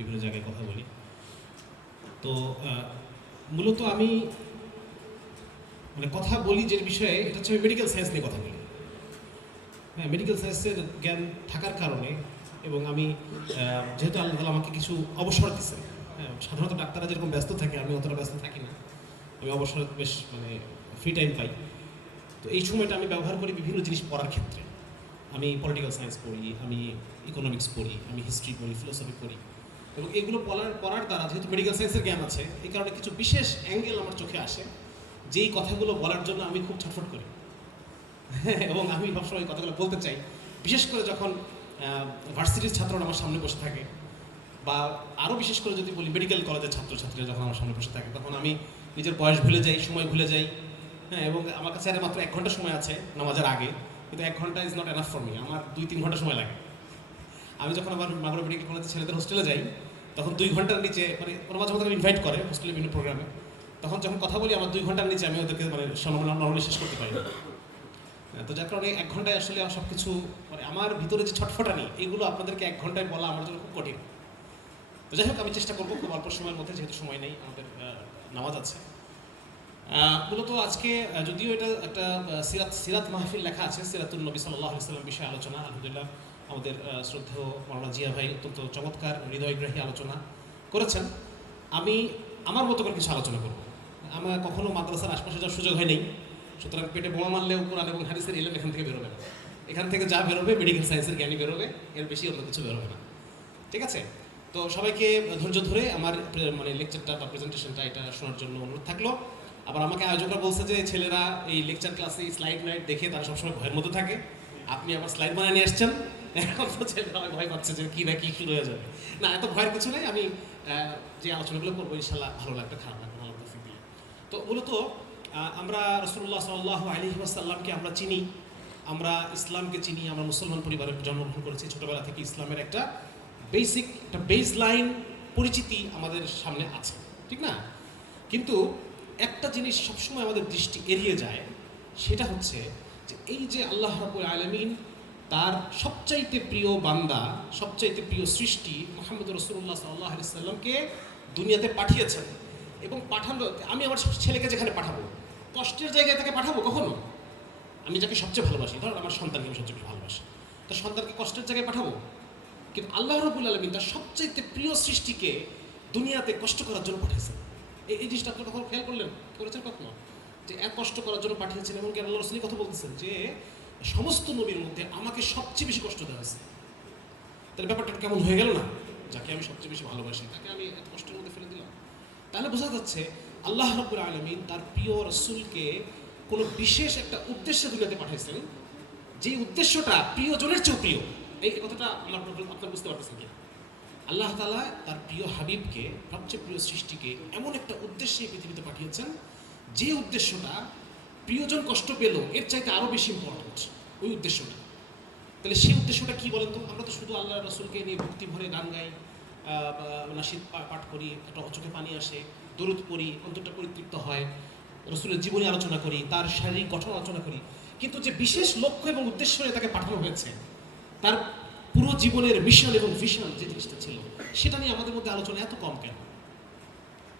বিভিন্ন জায়গায় কথা বলি। তো মূলত আমি মানে কথা বলি যে বিষয়ে, এটা হচ্ছে আমি মেডিকেল সায়েন্স নিয়ে কথা বলি। হ্যাঁ, মেডিকেল সায়েন্সের জ্ঞান থাকার কারণে এবং আমি যেহেতু আল্লাহ তাআলা আমাকে কিছু অবসর দিচ্ছে, হ্যাঁ, সাধারণত ডাক্তাররা যেরকম ব্যস্ত থাকে আমি অতটা ব্যস্ত থাকি না, আমি অবসর বেশ মানে ফ্রি টাইম পাই। তো এই সময়টা আমি ব্যবহার করি বিভিন্ন জিনিস পড়ার ক্ষেত্রে। আমি পলিটিক্যাল সায়েন্স পড়ি, আমি ইকোনমিক্স পড়ি, আমি হিস্ট্রি পড়ি, ফিলোসফি পড়ি, এবং এগুলো পড়ার দ্বারা যেহেতু মেডিকেল সায়েন্সের জ্ঞান আছে, এই কারণে কিছু বিশেষ অ্যাঙ্গেল আমার চোখে আসে যেই কথাগুলো বলার জন্য আমি খুব ছটফট করি। এবং আমি সবসময় কথাগুলো বলতে চাই, বিশেষ করে যখন ভার্সিটির ছাত্ররা আমার সামনে বসে থাকে, বা আরও বিশেষ করে যদি বলি মেডিকেল কলেজের ছাত্রছাত্রীরা যখন আমার সামনে বসে থাকে, তখন আমি নিজের বয়স ভুলে যাই, সময় ভুলে যাই। হ্যাঁ, এবং আমার কাছে মাত্র 1 ঘন্টা সময় আছে নামাজের আগে, কিন্তু 1 ঘন্টা is not enough for me, আমার 2-3 ঘন্টা সময় লাগে। আমি যখন আমার মাগুরা মেডিকেল কলেজে ছেলেদের হোস্টেলে যাই, তখন 2 ঘন্টার নিচে মানে ওরা মাঝে মাঝে ইনভাইট করে হোস্টেলের বিভিন্ন প্রোগ্রামে, তখন যখন কথা বলি আমার 2 ঘন্টার নিচে আমি ওদেরকে মানে নর্মালি শেষ করতে পারি না। তো যার কারণে 1 ঘন্টায় আসলে আমার সব কিছু মানে আমার ভিতরে যে ছটফটানি, এইগুলো আপনাদেরকে 1 ঘন্টায় বলা আমার জন্য খুব কঠিন। তো যাই হোক, আমি চেষ্টা করবো খুব অল্প সময়ের মধ্যে, যেহেতু সময় নেই, আমাদের নামাজ আছে। মূলত আজকে যদিও এটা একটা সিরাত মাহফিল লেখা আছে, সিরাতুন নবী সাল্লাল্লাহু আলাইহি ওয়াসাল্লাম বিষয়ে আলোচনা। আলহামদুলিল্লাহ আমাদের শ্রদ্ধেয় মাওলানা জিয়া ভাই অত্যন্ত চমৎকার হৃদয়গ্রাহী আলোচনা করেছেন। আমি আমার মতো করে কিছু আলোচনা করব। আমার কখনো মাদ্রাসার আশপাশে যাওয়ার সুযোগ হয়নি, সুতরাং পেটে বোমা মারলেও কোরআন এবং হাদিসের ইলম এখান থেকে বেরোবে না। এখান থেকে যা বেরোবে মেডিকেল সায়েন্সের জ্ঞানী বেরোবে, এর বেশি অন্য কিছু বেরোবে না। ঠিক আছে? তো সবাইকে ধৈর্য ধরে আমার মানে লেকচারটা বা প্রেজেন্টেশনটা এটা শোনার জন্য অনুরোধ থাকলো। আবার আমাকে আয়োজকরা বলছে যে ছেলেরা এই লেকচার ক্লাসে স্লাইড নাইট দেখে তারা সবসময় ভয়ের মধ্যে থাকে, আপনি আবার স্লাইড বানিয়ে নিয়ে আসছেন, এখন তো ছেলেরা ভয় পাচ্ছে যে কী না কি শুরু হয়ে যাবে। না, এত ভয়ের কিছু নেই। আমি যে আলোচনাগুলো করবো ইনশাল্লাহ ভালো লাগবে, খারাপ লাগবে ভালো লাগবে। তো মূলত আমরা রাসূলুল্লাহ সাল্লাল্লাহু আলাইহি ওয়াসাল্লামকে আমরা চিনি, আমরা ইসলামকে চিনি, আমরা মুসলমান পরিবারে জন্মগ্রহণ করেছি, ছোটোবেলা থেকে ইসলামের একটা বেসিক একটা বেস লাইন পরিচিতি আমাদের সামনে আছে, ঠিক না? কিন্তু একটা জিনিস সবসময় আমাদের দৃষ্টি এড়িয়ে যায়, সেটা হচ্ছে যে এই যে আল্লাহ রাব্বুল আলামিন তার সবচাইতে প্রিয় বান্দা, সবচাইতে প্রিয় সৃষ্টি মুহাম্মদ রাসূলুল্লাহ সাল্লাল্লাহু আলাইহি সাল্লামকে দুনিয়াতে পাঠিয়েছেন। এবং পাঠানো, আমি আমার ছেলেকে যেখানে পাঠাবো, কষ্টের জায়গায় তাকে পাঠাবো কখনো? আমি যাকে সবচেয়ে ভালোবাসি, ধরুন আমার সন্তানকে আমি সবচেয়ে ভালোবাসি, তার সন্তানকে কষ্টের জায়গায় পাঠাবো? কিন্তু আল্লাহ রাব্বুল আলামিন তার সবচাইতে প্রিয় সৃষ্টিকে দুনিয়াতে কষ্ট করার জন্য পাঠিয়েছেন। এই জিনিসটা আপনি কখনো খেয়াল করেছেন কখনো? যে এক কষ্ট করার জন্য পাঠিয়েছেন, এবং আল্লাহ রাসূল কথা বলতেছেন যে সমস্ত নবীর মধ্যে আমাকে সবচেয়ে বেশি কষ্ট দেওয়া হয়েছে। তাহলে ব্যাপারটা কেমন হয়ে গেল না? যাকে আমি সবচেয়ে বেশি ভালোবাসি তাকে আমি এত কষ্টের মধ্যে ফেলে দিলাম। তাহলে বোঝা যাচ্ছে আল্লাহ রাব্বুল আলামিন তার প্রিয় রাসূলকে কোনো বিশেষ একটা উদ্দেশ্যে দুনিয়াতে পাঠিয়েছেন, যেই উদ্দেশ্যটা প্রিয়জনের চেয়েও প্রিয়। এই কথাটা আপনার বুঝতে পারতেছেন কি? আল্লাহ তাআলা তার প্রিয় হাবিবকে, সবচেয়ে প্রিয় সৃষ্টিকে এমন একটা উদ্দেশ্যে পৃথিবীতে পাঠিয়েছেন, যে উদ্দেশ্যটা প্রিয়জন কষ্ট পেল এর চাইতে আরও বেশি ইম্পর্টেন্ট ওই উদ্দেশ্যটা। তাহলে সেই উদ্দেশ্যটা কি বলেন তো? আমরা তো শুধু আল্লাহ রাসূলকে নিয়ে ভক্তি ভরে গান গাই, নাশিদ পাঠ করি, একটা চোখে পানি আসে, দরুদ পড়ি, অন্তরটা পরিতৃপ্ত হয়, রাসূলের জীবনী আলোচনা করি, তার শারীরিক গঠন আলোচনা করি, কিন্তু যে বিশেষ লক্ষ্য এবং উদ্দেশ্য নিয়ে তাকে পাঠানো হয়েছে, তার পুরো জীবনের মিশন এবং ভিশন যে জিনিসটা ছিল, সেটা নিয়ে আমাদের মধ্যে আলোচনা এত কম কেন?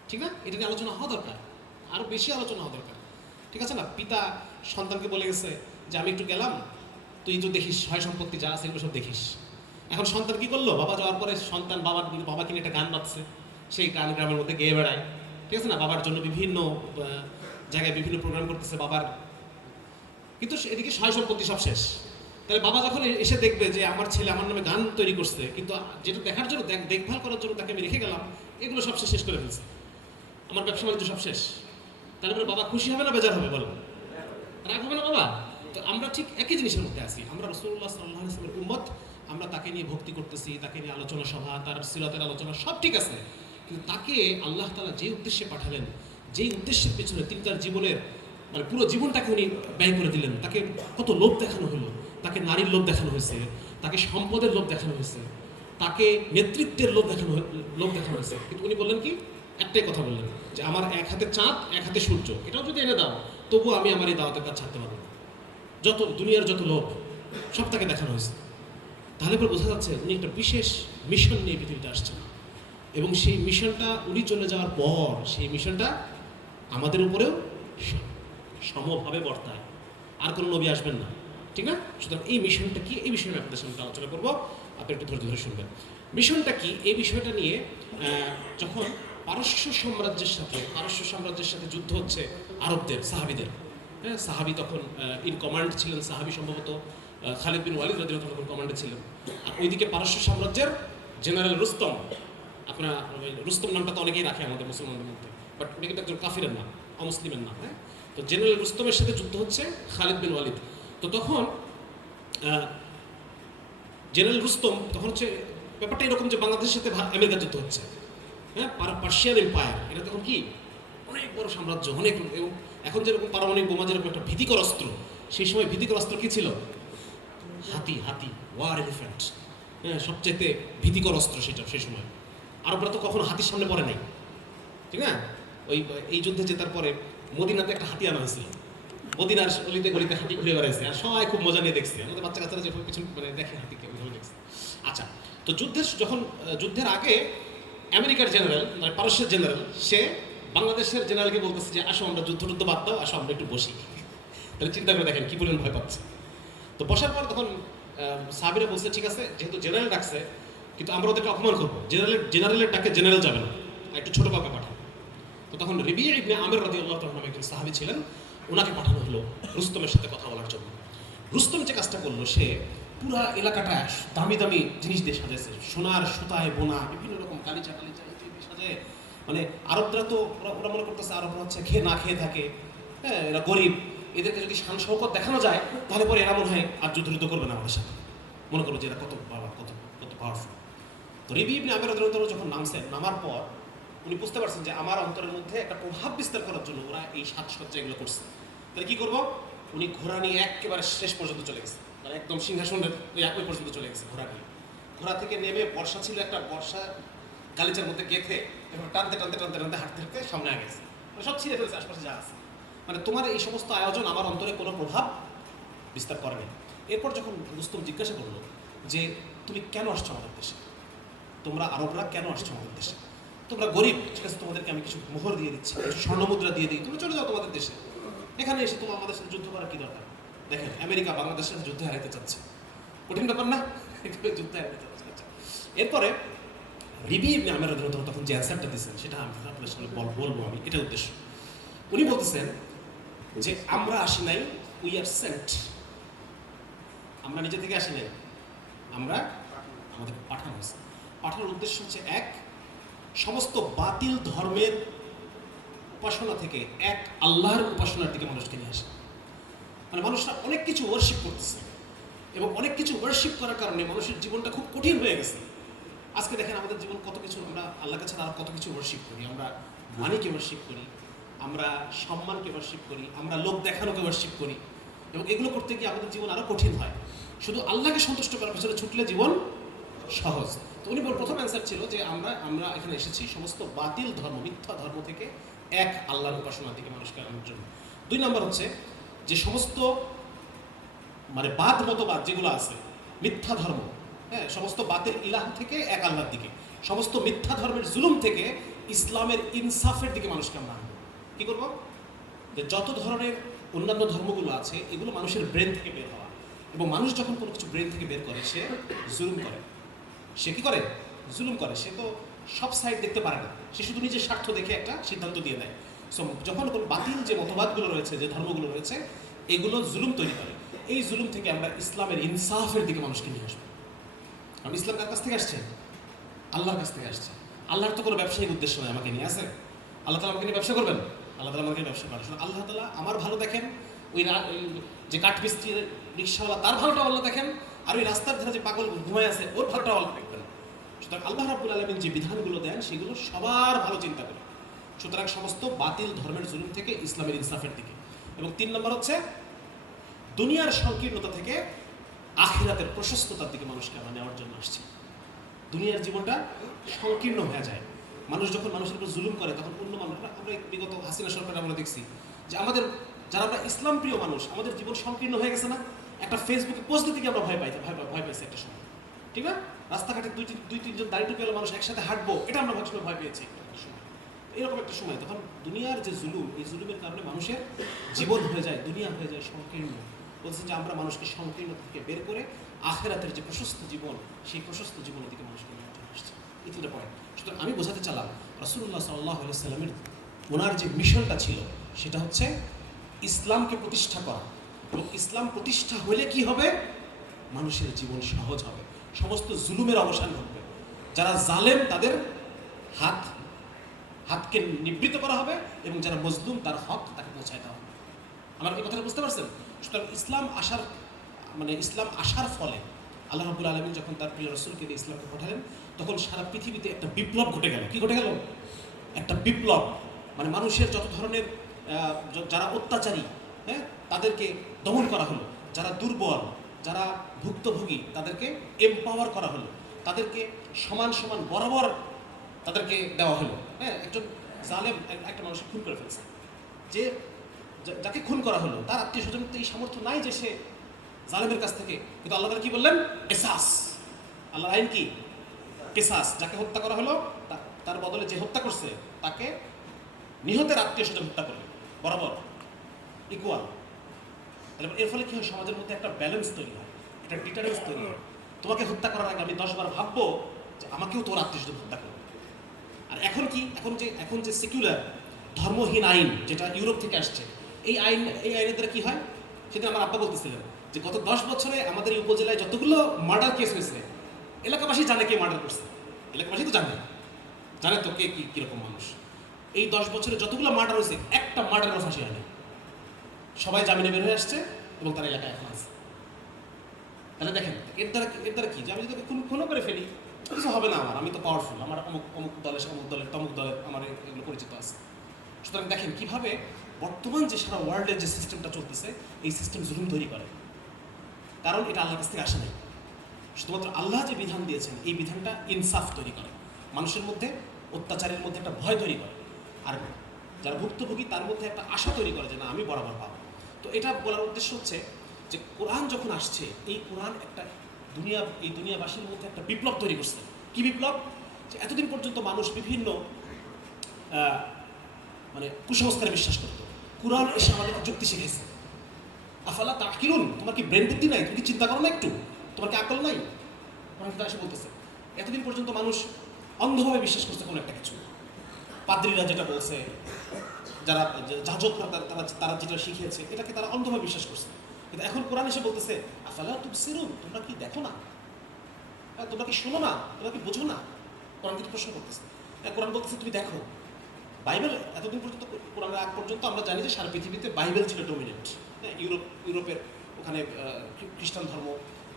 ঠিক না? এটা নিয়ে আলোচনা হওয়া দরকার, আরও বেশি আলোচনা হওয়া দরকার। ঠিক আছে না? পিতা সন্তানকে বলে গেছে যে আমি একটু গেলাম, তুই তো দেখিস সয় সম্পত্তি যা আছে এগুলো সব দেখিস। এখন সন্তান কি করলো? বাবা যাওয়ার পরে সন্তান বাবাকে নিয়ে একটা গান বাজছে, সেই গান গ্রামের মধ্যে গেয়ে বেড়ায়, ঠিক আছে না? বাবার জন্য বিভিন্ন জায়গায় বিভিন্ন প্রোগ্রাম করতেছে বাবার, কিন্তু এদিকে সয় সম্পত্তি সব শেষ। তাহলে বাবা যখন এসে দেখবে যে আমার ছেলে আমার নামে গান তৈরি করছে, কিন্তু যেটা দেখার জন্য দেখভাল করার জন্য তাকে আমি রেখে গেলাম, এগুলো সব শেষ করে ফেলছে, আমার ব্যবসা বাণিজ্য সব শেষ, তাহলে বাবা খুশি হবে না বেজার হবে? বলো, রাগ হবে না বাবা? তো আমরা ঠিক একই জিনিসের মধ্যে আছি। আমরা রাসূলুল্লাহ সাল্লাল্লাহু আলাইহি ওয়াসাল্লামের উম্মত, আমরা তাকে নিয়ে ভক্তি করতেছি, তাকে নিয়ে আলোচনা সভা, তার সিরাতের আলোচনা সব ঠিক আছে, কিন্তু তাকে আল্লাহ তাআলা যে উদ্দেশ্যে পাঠালেন, যেই উদ্দেশ্যের পেছনে তিনি তার জীবনের মানে পুরো জীবনটাকে উনি ব্যয় করে দিলেন, তাকে কত লোভ দেখানো হলো, তাকে নারীর লোভ দেখানো হয়েছে, তাকে সম্পদের লোভ দেখানো হয়েছে, তাকে নেতৃত্বের লোভ দেখানো হয়েছে, কিন্তু উনি বললেন কি? একটাই কথা বললেন যে আমার এক হাতে চাঁদ এক হাতে সূর্য, এটাও যদি এনে দাও তবু আমি আমার এই দাওয়াতের কাজ ছাড়তে পারবো না। যত দুনিয়ার যত লোভ সব তাকে দেখানো হয়েছে। তাহলে পরে বোঝা যাচ্ছে উনি একটা বিশেষ মিশন নিয়ে পৃথিবীতে আসছেন। এবং সেই মিশনটা উনি চলে যাওয়ার পর সেই মিশনটা আমাদের উপরেও সমভাবে বর্তায়। আর কোনো নবী আসবেন না, ঠিক না? সুতরাং এই মিশনটা কি, এই বিষয়ে আমি আপনাদের সঙ্গে আলোচনা করবো, আপনি একটু ধৈর্য ধরে শুনবেন। মিশনটা কি, এই বিষয়টা নিয়ে যখন পারস্য সাম্রাজ্যের সাথে যুদ্ধ হচ্ছে আরবদের, সাহাবিদের, হ্যাঁ, সাহাবি তখন ইন কমান্ড ছিলেন, সাহাবি সম্ভবত খালিদ বিন ওয়ালিদ রাদিয়াল্লাহু আনহু তখন কমান্ডে ছিলেন। আর ওইদিকে পারস্য সাম্রাজ্যের জেনারেল রুস্তম, আপনারা রুস্তম নামটা তো অনেকেই রাখে আমাদের মুসলমানদের মধ্যে, বাট উনি কিন্তু একজন কাফিরের নাম, অমুসলিমের নাম, হ্যাঁ। তো জেনারেল রুস্তমের সাথে যুদ্ধ হচ্ছে খালিদ বিন ওয়ালিদ। তো তখন জেনারেল রুস্তম, তখন হচ্ছে ব্যাপারটা এরকম যে বাংলাদেশের সাথে আমেরিকার যুদ্ধ হচ্ছে, হ্যাঁ, পার্সিয়ান এম্পায়ার, এটা তখন কি অনেক বড় সাম্রাজ্য, অনেক, এবং এখন যেরকম পারমাণবিক বোমা যেরকম একটা ভীতিকর অস্ত্র, সেই সময় ভীতিকর অস্ত্র কি ছিল? হাতি, ওয়ার এলিফ্যান্ট, হ্যাঁ, সবচেয়ে ভীতিকর অস্ত্র সেটা সেই সময়। আরবরা তো কখনো হাতির সামনে পড়ে নাই, ঠিক না? এই যুদ্ধে জেতার পরে মদিনাতে একটা হাতি আনা হয়েছিল, মদিনার গলিতে গলিতে হাতি ঘুরে বেড়াইছে, আর সবাই খুব মজা নিয়ে দেখছে, আমাদের বাচ্চা কাচ্চারা যখন কিছু মানে দেখে হাতিকে ওইভাবে দেখছে। আচ্ছা, তো যুদ্ধের আগে আমেরিকার জেনারেল, মানে পারস্যের জেনারেল, সে বাংলাদেশের জেনারেলকে বলতেছে যে আসো আমরা যুদ্ধ বাদ দাও, আসো আমরা একটু বসি। তাহলে চিন্তা করে দেখেন কি পরিমাণ ভয় পাচ্ছে। তো বসার পর তখন সাহাবীরা বলছে ঠিক আছে, যেহেতু জেনারেল ডাকছে, কিন্তু আমরা ওদেরকে অপমান করবো, জেনারেলের ডাকে জেনারেল যাবে না, একটু ছোট কাউকে পাঠাবো। তো তখন রিবিয়া ইবনে আমির রাদিয়াল্লাহু তাআলা নামে একজন সাহাবী ছিলেন, ওনাকে পাঠানো হলো রুস্তমের সাথে কথা বলার জন্য। রুস্তম যে কাজটা করলো, সে পুরা এলাকাটা দামি দামি জিনিস দিয়ে সাজাইছে, সোনার সুতায় বোনা বিভিন্ন রকম গালিচা সাজায়। মানে আরবরা তো ওরা মনে করতেছে আরবরা হচ্ছে না খেয়ে থাকে, হ্যাঁ, এরা গরিব, এদেরকে যদি শান শৌকত দেখানো যায় তাহলে পরে এরা মনে হয় আর যুদ্ধ করবে না আমাদের সাথে, মনে করো যে এরা কত পাওয়ারফুল। তো রিবি ইবনে আমির রাদিয়াল্লাহু তাআলা যখন নামার পর উনি বুঝতে পারছেন যে আমার অন্তরের মধ্যে একটা প্রভাব বিস্তার করার জন্য ওরা এই সাজসজ্জা এগুলো করছে, তাহলে কি করবো? উনি ঘোড়া নিয়ে একেবারে শেষ পর্যন্ত চলে গেছে, মানে একদম সিংহাসনের ওই পর্যন্ত চলে গেছে ঘোড়া নিয়ে। ঘোড়া থেকে নেমে বর্ষা ছিল, একটা বর্ষা গালিচার মধ্যে গেঁথে টানতে হাঁটতে সামনে আগে গেছে, মানে সব ছিঁড়ে ফেলছে আশপাশে যা আছে। মানে তোমার এই সমস্ত আয়োজন আমার অন্তরে কোনো প্রভাব বিস্তার করেনি। এরপর যখন রুস্তম জিজ্ঞাসা করলো যে তুমি কেন আসছো আমাদের দেশে, তোমরা আরবরা কেন আসছো আমাদের দেশে? তোমরা গরিব, ঠিক আছে, তোমাদেরকে আমি কিছু মোহর দিয়ে দিচ্ছি, কিছু স্বর্ণমুদ্রা দিয়ে দিই, তুমি চলে যাও তোমাদের দেশে, এখানে এসে তোমার আমাদের সাথে যুদ্ধ করার কি দরকার? দেখেন আমেরিকা বাংলাদেশের সাথে যুদ্ধে হারাইতে চাচ্ছে, কঠিন ব্যাপার না? যুদ্ধে হারাইতে চাচ্ছে। আচ্ছা, এরপরে রিবি ইবনে আমির রাদিয়াল্লাহু তাআলা তখন যে অ্যান্সারটা দিচ্ছেন সেটা আমি আপনাদের সামনে বলবো, আমি এটা উদ্দেশ্য। উনি বলতেছেন যে আমরা আসি নাই, উই আর সেন্ট, আমরা নিজে থেকে আসি নাই, আমাদের পাঠানো হয়েছে। পাঠানোর উদ্দেশ্য হচ্ছে এক, সমস্ত বাতিল ধর্মের উপাসনা থেকে এক আল্লাহর উপাসনার দিকে মানুষকে নিয়ে আসে। মানে মানুষরা অনেক কিছু ওয়ার্শিপ করতেছে, এবং অনেক কিছু ওয়ার্শিপ করার কারণে মানুষের জীবনটা খুব কঠিন হয়ে গেছে। আজকে দেখেন আমাদের জীবন কত কিছু, আমরা আল্লাহর কাছে আরো কত কিছু ওয়ার্শিপ করি, আমরা মানিকে ওয়ার্শিপ করি, আমরা সম্মানকে ওয়ার্শিপ করি, আমরা লোক দেখানোকে ওয়ার্শিপ করি, এবং এগুলো করতে গিয়ে আমাদের জীবন আরো কঠিন হয়। শুধু আল্লাহকে সন্তুষ্ট করার পেছনে ছুটলে জীবন সহজ। তো উনি প্রথম অ্যান্সার ছিল যে আমরা এখানে এসেছি সমস্ত বাতিল ধর্ম, মিথ্যা ধর্ম থেকে এক আল্লাহর উপাসনার দিকে মানুষকে আনার জন্য। 2 নম্বর হচ্ছে যে সমস্ত মানে মতবাদ যেগুলো আছে, মিথ্যা ধর্ম, হ্যাঁ, সমস্ত বাতিল ইলাহ থেকে এক আল্লাহর দিকে, সমস্ত মিথ্যা ধর্মের জুলুম থেকে ইসলামের ইনসাফের দিকে মানুষকে আমরা আনবো। কি করবো? যে যত ধরনের অন্যান্য ধর্মগুলো আছে এগুলো মানুষের ব্রেন থেকে বের হওয়া, এবং মানুষ যখন কোনো কিছু ব্রেন থেকে বের করে সে জুলুম করে। সে কি করে? জুলুম করে। সে তো সব সাইড দেখতে পারে না, সে শুধু নিজের স্বার্থ দেখে একটা সিদ্ধান্ত দিয়ে দেয়। সো যখন কোনো বাতিল যে মতবাদগুলো রয়েছে, যে ধর্মগুলো রয়েছে, এগুলো জুলুম তৈরি করে। এই জুলুম থেকে আমরা ইসলামের ইনসাফের দিকে মানুষকে নিয়ে আসবো। কারণ ইসলাম কার কাছ থেকে আসছে? আল্লাহর কাছ থেকে আসছে। আল্লাহর তো কোনো ব্যবসায়িক উদ্দেশ্য নয় আমাকে নিয়ে, আছে? আল্লাহ তালা আমাকে নিয়ে ব্যবসা করবেন? আল্লাহ তালা আমাকে ব্যবসা করেন। আল্লাহ তালা আমার ভালো দেখেন, ওই যে কাঠমিস্ত্রি রিক্সাওয়ালা তার ভালোটা আল্লাহ দেখেন, আর ওই রাস্তার ধারে যে পাগল ঘুমায় আছে ওর ভালোটা আল্লাহ দেখবেন। সুতরাং আল্লাহ রাব্বুল আলামিন যে বিধানগুলো দেন সেগুলো সবার ভালো চিন্তা করে। সুতরাং সমস্ত বাতিল ধর্মের জুলুম থেকে ইসলামের ইনসাফের দিকে। এবং 3 নম্বর হচ্ছে দুনিয়ার সংকীর্ণতা থেকে আখিরাতের প্রশস্ততার দিকে মানুষকে আমরা নেওয়ার জন্য আসছি। দুনিয়ার জীবনটা সংকীর্ণ হয়ে যায়, মানুষ যখন মানুষের উপর জুলুম করে তখন অন্য মানুষ, আমরা বিগত হাসিনা সরকার আমরা দেখছি যে আমাদের যারা আমরা ইসলাম প্রিয় মানুষ, আমাদের জীবন সংকীর্ণ হয়ে গেছে না? একটা ফেসবুকে পোস্ট দিতে গিয়ে আমরা ভয় পাইছি একটা সময়, ঠিক না? রাস্তাঘাটে দুই তিনজন দাড়ি টুপিওয়ালা মানুষ একসাথে হাঁটবো, এটা আমরা ভাবছিলাম ভয় পেয়েছি একটা সময়। এরকম একটা সময় তখন দুনিয়ার যে জুলুম, এই জুলুমের কারণে মানুষের জীবন হয়ে যায়, দুনিয়া হয়ে যায় সংকীর্ণ। বলছে যে আমরা মানুষকে সংকীর্ণতা থেকে বের করে আখেরাতের যে প্রশস্ত জীবন, সেই প্রশস্ত জীবনের দিকে মানুষকে নিয়ে আসছে। এই তিনটা পয়েন্ট। সুতরাং আমি বোঝাতে চালাম রাসূলুল্লাহ সাল্লাল্লাহু আলাইহি সাল্লামের ওনার যে মিশনটা ছিল সেটা হচ্ছে ইসলামকে প্রতিষ্ঠা করা, এবং ইসলাম প্রতিষ্ঠা হলে কি হবে? মানুষের জীবন সহজ হবে, সমস্ত জুলুমের অবসান ঘটবে, যারা জালেম তাদের হাতকে নিবৃত করা হবে, এবং যারা মজলুম তার হক তাকে পৌঁছায় দেওয়া হবে। আমার এই কথাটা বুঝতে পারছেন? সুতরাং ইসলাম আসার ফলে আল্লাহ রাব্বুল আলামিন যখন তার প্রিয় রাসূলকে দিয়ে ইসলামকে পাঠালেন, তখন সারা পৃথিবীতে একটা বিপ্লব ঘটে গেল। কি ঘটে গেল? একটা বিপ্লব। মানে মানুষের যত ধরনের যারা অত্যাচারী, হ্যাঁ, তাদেরকে দমন করা হলো, যারা দুর্বল, যারা ভুক্তভোগী, তাদেরকে এম্পাওয়ার করা হলো, তাদেরকে সমান সমান বরাবর তাদেরকে দেওয়া হলো। হ্যাঁ, একজন জালেম একটা মানুষকে খুন করে ফেলছে, যে যাকে খুন করা হলো তার আত্মীয় স্বজন তো এই সামর্থ্য নাই যে সে জালেমের কাছ থেকে, কিন্তু আল্লাহ তাআলা কি বললেন? কিসাস। আল্লাহর আইন কি? কিসাস। যাকে হত্যা করা হলো তার বদলে যে হত্যা করছে তাকে নিহতের আত্মীয় স্বজন হত্যা করবে, বরাবর ইকুয়াল। তাহলে এর ফলে কি হয়? সমাজের মধ্যে একটা ব্যালেন্স তৈরি হয়, একটা ডিটারেন্স তৈরি হয়। তোমাকে হত্যা করার আগে আমি 10 বার ভাববো যে আমাকেও তোর আত্মীয় স্বজন হত্যা করবে। আর এখন কি? এখন যে সেকুলার ধর্মহীন আইন যেটা ইউরোপ থেকে আসছে, এই আইনের দ্বারা কি হয়? সেদিন আমার আব্বা বলতেছিলেন যে গত 10 বছরে আমাদের এই উপজেলায় যতগুলো মার্ডার কেস হয়েছে, এলাকাবাসী জানে কে মার্ডার করছে। এলাকাবাসী তো জানে তো কে কিরকম মানুষ। এই 10 বছরে যতগুলো মার্ডার হয়েছে, একটা মার্ডারের ফাঁসি হয়নি। সবাই জামিনে বের হয়ে আসছে এবং তার এলাকায় এখন আছে। তাহলে দেখেন এর দ্বারা কি? যে আমি যদি খুনও করে ফেলি, কিছু হবে না আমার, আমি তো পাওয়ারফুল, আমার অমুক দলের তমুক দলের আমার এগুলো পরিচিত আছে। সুতরাং দেখেন কিভাবে বর্তমান যে সারা ওয়ার্ল্ডের যে সিস্টেমটা চলতেছে, এই সিস্টেম জুলুম তৈরি করে। কারণ এটা আল্লাহর কাছ থেকে আসে নাই। শুধুমাত্র আল্লাহ যে বিধান দিয়েছেন, এই বিধানটা ইনসাফ তৈরি করে, মানুষের মধ্যে অত্যাচারের মধ্যে একটা ভয় তৈরি করে, আর যারা ভুক্তভোগী তার মধ্যে একটা আশা তৈরি করে যে না, আমি বরাবর পাবো। তো এটা বলার উদ্দেশ্য হচ্ছে যে কোরআন যখন আসছে, এই কোরআন একটা দুনিয়াবাসীর মধ্যে একটা বিপ্লব তৈরি করছে। কি বিপ্লব? যে এতদিন পর্যন্ত মানুষ বিভিন্ন কুসংস্কারে বিশ্বাস করত, কোরআন এসে আমাদেরকে যুক্তি শিখেছে। আফালা তাকিলুন, তোমার কি ব্রেন বুদ্ধি নাই? তুমি কি চিন্তা করো না একটু? তোমার কি আকল নাই? কোরআন এসে বলতেছে এতদিন পর্যন্ত মানুষ অন্ধভাবে বিশ্বাস করছে কোনো একটা কিছু। পাদ্রীরা যেটা বলছে, যারা যাজকরা তারা যেটা শিখিয়েছে, এটাকে তারা অন্ধভাবে বিশ্বাস করছে। কিন্তু এখন কোরআন এসে বলতেছে আফালা তুবসিরুন, তোমরা কি দেখো না? তোমরা কি শোনো না? তোমরা কি বোঝো না? কোরআন কিন্তু প্রশ্ন করতেছে। কোরআন বলতেছে তুমি দেখো, বাইবেল এতদিন পর্যন্ত, কোরআনের আগ পর্যন্ত আমরা জানি যে সারা পৃথিবীতে বাইবেল ছিল ডমিনেন্ট। হ্যাঁ, ইউরোপের ওখানে খ্রিস্টান ধর্ম,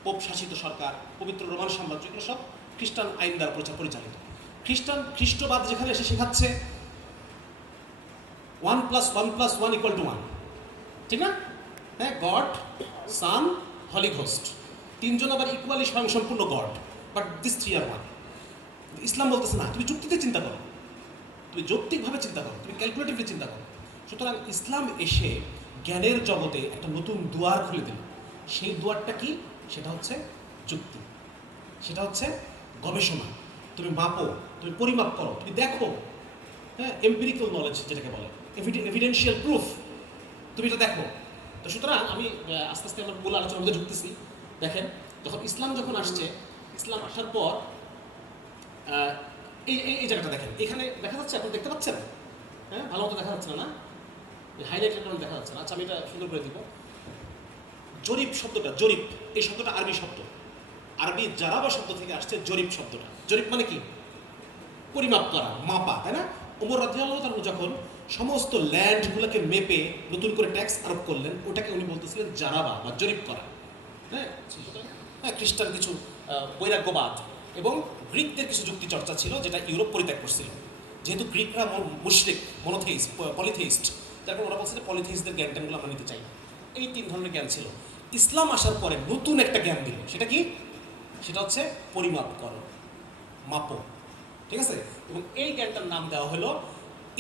পোপ শাসিত সরকার, পবিত্র রোমান সাম্রাজ্য, এগুলো সব খ্রিস্টান আইন দ্বারা পরিচালিত। খ্রিস্টবাদ যেখানে এসে শেখাচ্ছে 1+1+1=1, ঠিক না? হ্যাঁ, গড, সান, হলি ঘোস্ট, তিনজন আবার ইকুয়ালি স্বয়ংসম্পূর্ণ গড, বাট দিস 3 আর 1। ইসলাম বলতেছে না, তুমি যুক্তিতে চিন্তা করো, তুমি যৌক্তিকভাবে চিন্তা করো, তুমি ক্যালকুলেটিভলি চিন্তা করো। সুতরাং ইসলাম এসে জ্ঞানের জগতে একটা নতুন দুয়ার খুলে দিল। সেই দুয়ারটা কি? সেটা হচ্ছে যুক্তি, সেটা হচ্ছে গবেষণা। তুমি মাপো, তুমি পরিমাপ করো, তুমি দেখো। হ্যাঁ, এম্পিরিক্যাল নলেজ যেটাকে বলে, এভিডেন্সিয়াল প্রুফ, তুমি এটা দেখো। তো সুতরাং আমি আস্তে আস্তে আমার মূল আলোচনার মধ্যে ঢুকতেছি। দেখেন, ইসলাম যখন আসছে, ইসলাম আসার পর এই জায়গাটা দেখেন, এখানে দেখা যাচ্ছে, আপনি দেখতে পাচ্ছেন? হ্যাঁ, ভালো মতো দেখা যাচ্ছে না? হাইলাইটের কারণে দেখা যাচ্ছে না। আচ্ছা, আমি এটা সুন্দর করে দিব। জরিপ শব্দটা, জরিপ এই শব্দটা আরবি শব্দ, আরবি জারাবা শব্দ থেকে আসছে জরিপ শব্দটা। জরিপ মানে কি? পরিমাপ করা, মাপা, তাই না? ওমর রাদিয়াল্লাহু তাআলা যখন সমস্ত ল্যান্ডগুলোকে মেপে নতুন করে ট্যাক্স আরোপ করলেন, ওটাকে উনি বলতেছিলেন জারাবা বা জরিপ করা। হ্যাঁ, খ্রিস্টান কিছু বৈরাগ্যবাদ এবং গ্রিকদের কিছু যুক্তি চর্চা ছিল, যেটা ইউরোপ পরিত্যাগ করছিল। যেহেতু গ্রিকরা মুশরিক, মনোথেইস্ট, পলিথেইস্ট, যার কারণে ওরা বলছে যে পলিথেইস্টদের জ্ঞানটা আমরা নিতে চাই। এই 3 ধরনের জ্ঞান ছিল। ইসলাম আসার পরে নতুন একটা জ্ঞান দিল। সেটা কি? সেটা হচ্ছে পরিমাপ করো, মাপো, ঠিক আছে? এবং এই জ্ঞানটার নাম দেওয়া হলো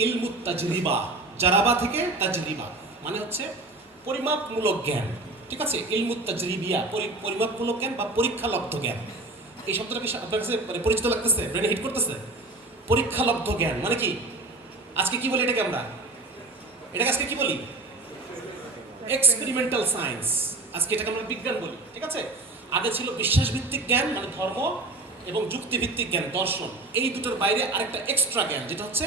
ইলমুত তাজরিবা। জারাবা থেকে তাজরিবা মানে হচ্ছে পরিমাপমূলক জ্ঞান, ঠিক আছে? ইলমুত তাজরিবিয়া, পরিমাপমূলক জ্ঞান বা পরীক্ষালব্ধ জ্ঞান। এই শব্দটা কি আপনার কাছে মানে পরিচিত লাগতেছে, ব্রেনে হিট করতেছে? পরীক্ষালব্ধ জ্ঞান মানে কি? আজকে কি বলি এটাকে আমরা? এটাকে আজকে কি বলি? Experimental science. আজকে এটাকে আমরা বিজ্ঞান বলি, ঠিক আছে? আগে ছিল বিশ্বাস ভিত্তিক জ্ঞান মানে ধর্ম, এবং যুক্তি ভিত্তিক জ্ঞান দর্শন। এই দুটোর বাইরে আরেকটা এক্সট্রা জ্ঞান যেটা হচ্ছে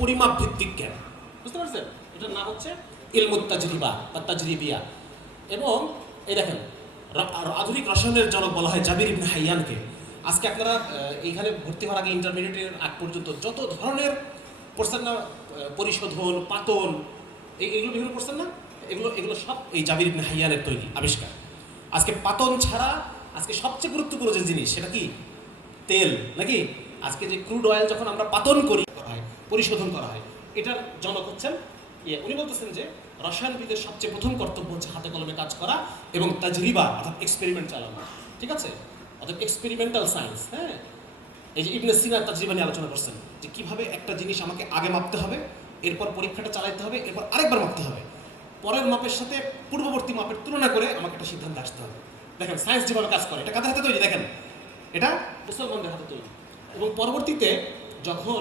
পরিমাপ ভিত্তিক জ্ঞান। বুঝতে পারছেন? এটার নাম হচ্ছে ইলমুত তাজরিবা বা তাজরিবিয়া। এবং এই দেখেন, আধুনিক রসায়নের জনক বলা হয় জাবির ইবনে হাইয়ানকে। আজকে আপনারা এইখানে ভর্তি হওয়ার আগে ইন্টারমিডিয়েটের আগ পর্যন্ত যত ধরনের পড়ছেন না, পরিশোধন, পাতন, এইগুলো বিভিন্ন পড়ছেন না, এগুলো এগুলো সব এই জাবির ইবনে হাইয়ানের তৈরি আবিষ্কার। আজকে পাতন ছাড়া আজকে সবচেয়ে গুরুত্বপূর্ণ যে জিনিস সেটা কি? তেল, নাকি? আজকে যে ক্রুড অয়েল যখন আমরা পাতন করি, পরিশোধন করা হয়, এটার জনক হচ্ছেন উনি বলতেছেন যে রসায়নবিদের সবচেয়ে প্রথম কর্তব্য হচ্ছে হাতে কলমে কাজ করা এবং তাজরিবা অর্থাৎ এক্সপেরিমেন্ট চালানো, ঠিক আছে? অর্থাৎ এক্সপেরিমেন্টাল সায়েন্স। হ্যাঁ, এই যে ইবনে সিনা তাজরিবা নিয়ে আলোচনা করছেন যে কিভাবে একটা জিনিস আমাকে আগে মাপতে হবে, এরপর পরীক্ষাটা চালাতে হবে, এরপর আরেকবার মাপতে হবে, পরের মাপের সাথে পূর্ববর্তী মাপের তুলনা করে আমাকে একটা সিদ্ধান্ত আসতে হবে। দেখেন সায়েন্স যেভাবে কাজ করে, এটা কাদের হাতে তৈরি? দেখেন, এটা মুসলমানদের হাতে তৈরি। এবং পরবর্তীতে যখন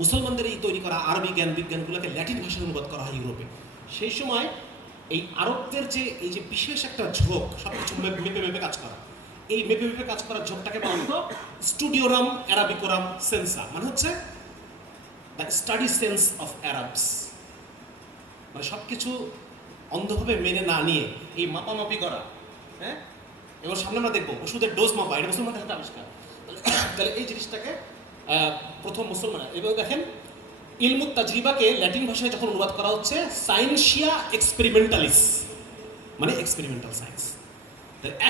মুসলমানদের এই তৈরি করা আরবি জ্ঞান বিজ্ঞানগুলোকে ল্যাটিন ভাষায় অনুবাদ করা হয় ইউরোপে, সেই সময় এই আরবদের যে এই যে বিশেষ একটা ঝোঁক সব কিছু মেপে মেপে কাজ করা, এই মেপে মেপে কাজ করার ঝোঁকটাকে বলা হতো স্টুডিওরাম অ্যারাবিকোরাম সেন্সা, মানে হচ্ছে দ্য স্টাডি সেন্স অফ অ্যারাবস। মানে সব কিছু অন্ধভাবে মেনে না নিয়ে এই মাপামাপি করা। হ্যাঁ, এবার সামনে আমরা দেখবো ওষুধের ডোজ মাপা, এটা মুসলমানদের হাতে আবিষ্কার। তাহলে এই জিনিসটাকে প্রথম মুসলমান। এবং দেখেন ইলমুত তাজরিবাকে ল্যাটিন ভাষায় যখন অনুবাদ করা হচ্ছে সায়েন্সিয়া এক্সপেরিমেন্টালিস, মানে এক্সপেরিমেন্টাল সায়েন্স।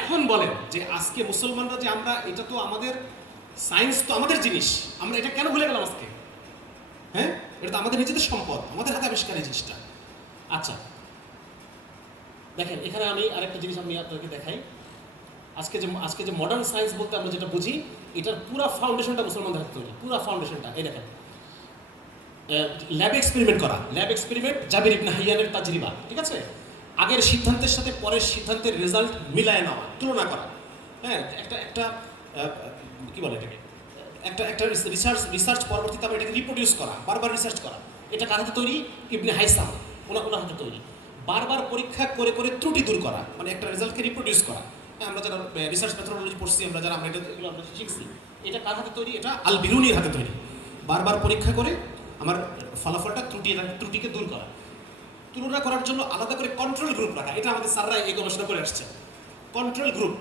এখন বলেন যে আজকে মুসলমানরা যে আমরা, এটা তো আমাদের সায়েন্স, তো আমাদের জিনিস, আমরা এটা কেন ভুলে গেলাম আজকে? হ্যাঁ, এটা তো আমাদের নিজেদের সম্পদ, আমাদের হাতে আবিষ্কার এই জিনিসটা। আচ্ছা দেখেন, এখানে আমি আরেকটা জিনিস আমি আপনাকে দেখাই। আজকে যে মডার্ন সায়েন্স বলতে আমরা যেটা বুঝি, এটার পুরো ফাউন্ডেশনটা মুসলমানদের হাতে তৈরি, পুরো ফাউন্ডেশনটা। এই দেখেন, ল্যাব এক্সপেরিমেন্ট করা, ল্যাব এক্সপেরিমেন্ট জাবির ইবনে হাইয়ানের তাজরিবা, ঠিক আছে? আগের সিদ্ধান্তের সাথে পরের সিদ্ধান্তের রেজাল্ট মিলায় নেওয়া, তুলনা করা। হ্যাঁ, একটা একটা কি বলে এটাকে, একটা একটা রিসার্চ পরবর্তীতে আমরা এটাকে রিপ্রোডিউস করা, বারবার রিসার্চ করা। এটা কার হাতে তৈরি? ইবনে হাইসাম, ওনার হাতে তৈরি। বারবার পরীক্ষা করে করে ত্রুটি দূর করা, মানে একটা রেজাল্টকে রিপ্রোডিউস করা। হ্যাঁ, আমরা যারা রিসার্চ মেথোডোলজি পড়ছি, আমরা যারা আমরা এগুলো আমরা শিখছি, এটা কার হাতে তৈরি? এটা আল বিরুনির হাতে তৈরি। বারবার পরীক্ষা করে আমার ফলাফলটা ত্রুটিকে দূর করা। তুলনা করার জন্য আলাদা করে কন্ট্রোল গ্রুপ রাখা, এটা আমাদের স্যাররা এই গবেষণা করে আসছে। কন্ট্রোল গ্রুপ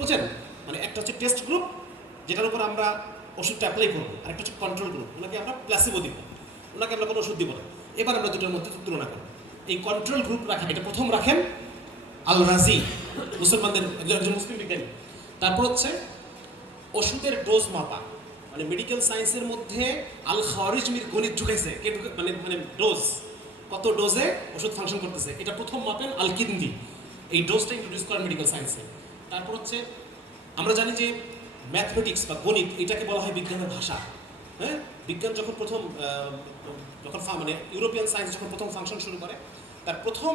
বোঝেন? মানে একটা হচ্ছে টেস্ট গ্রুপ, যেটার উপর আমরা ওষুধটা অ্যাপ্লাই করবো, আর একটা হচ্ছে কন্ট্রোল গ্রুপ, ওনাকে আমরা প্ল্যাসিবো দিব, ওনাকে আমরা কোনো ওষুধ দিব না। এবার আমরা দুটোর মধ্যে তুলনা করব। এই কন্ট্রোল গ্রুপ রাখা, এটা প্রথম রাখেন আল রাজি, মুসলমানদের একজন মুসলিম বিজ্ঞানী। তারপর হচ্ছে ওষুধের ডোজ মাপা, মানে মেডিকেল সায়েন্সের মধ্যে আল খাওয়ারিজমির গণিত ঢুকেছে, মানে ডোজ, কত ডোজে ওষুধ ফাংশন করতেছে, এটা প্রথম মাপেন আল কিন্দি। এই ডোজটা ইন্ট্রোডিউস করেন মেডিকেল সায়েন্সে। তারপর হচ্ছে আমরা জানি যে ম্যাথমেটিক্স বা গণিত, এটাকে বলা হয় বিজ্ঞানের ভাষা। হ্যাঁ, বিজ্ঞান যখন মানে ইউরোপিয়ান সায়েন্স যখন প্রথম ফাংশন শুরু করে, তার প্রথম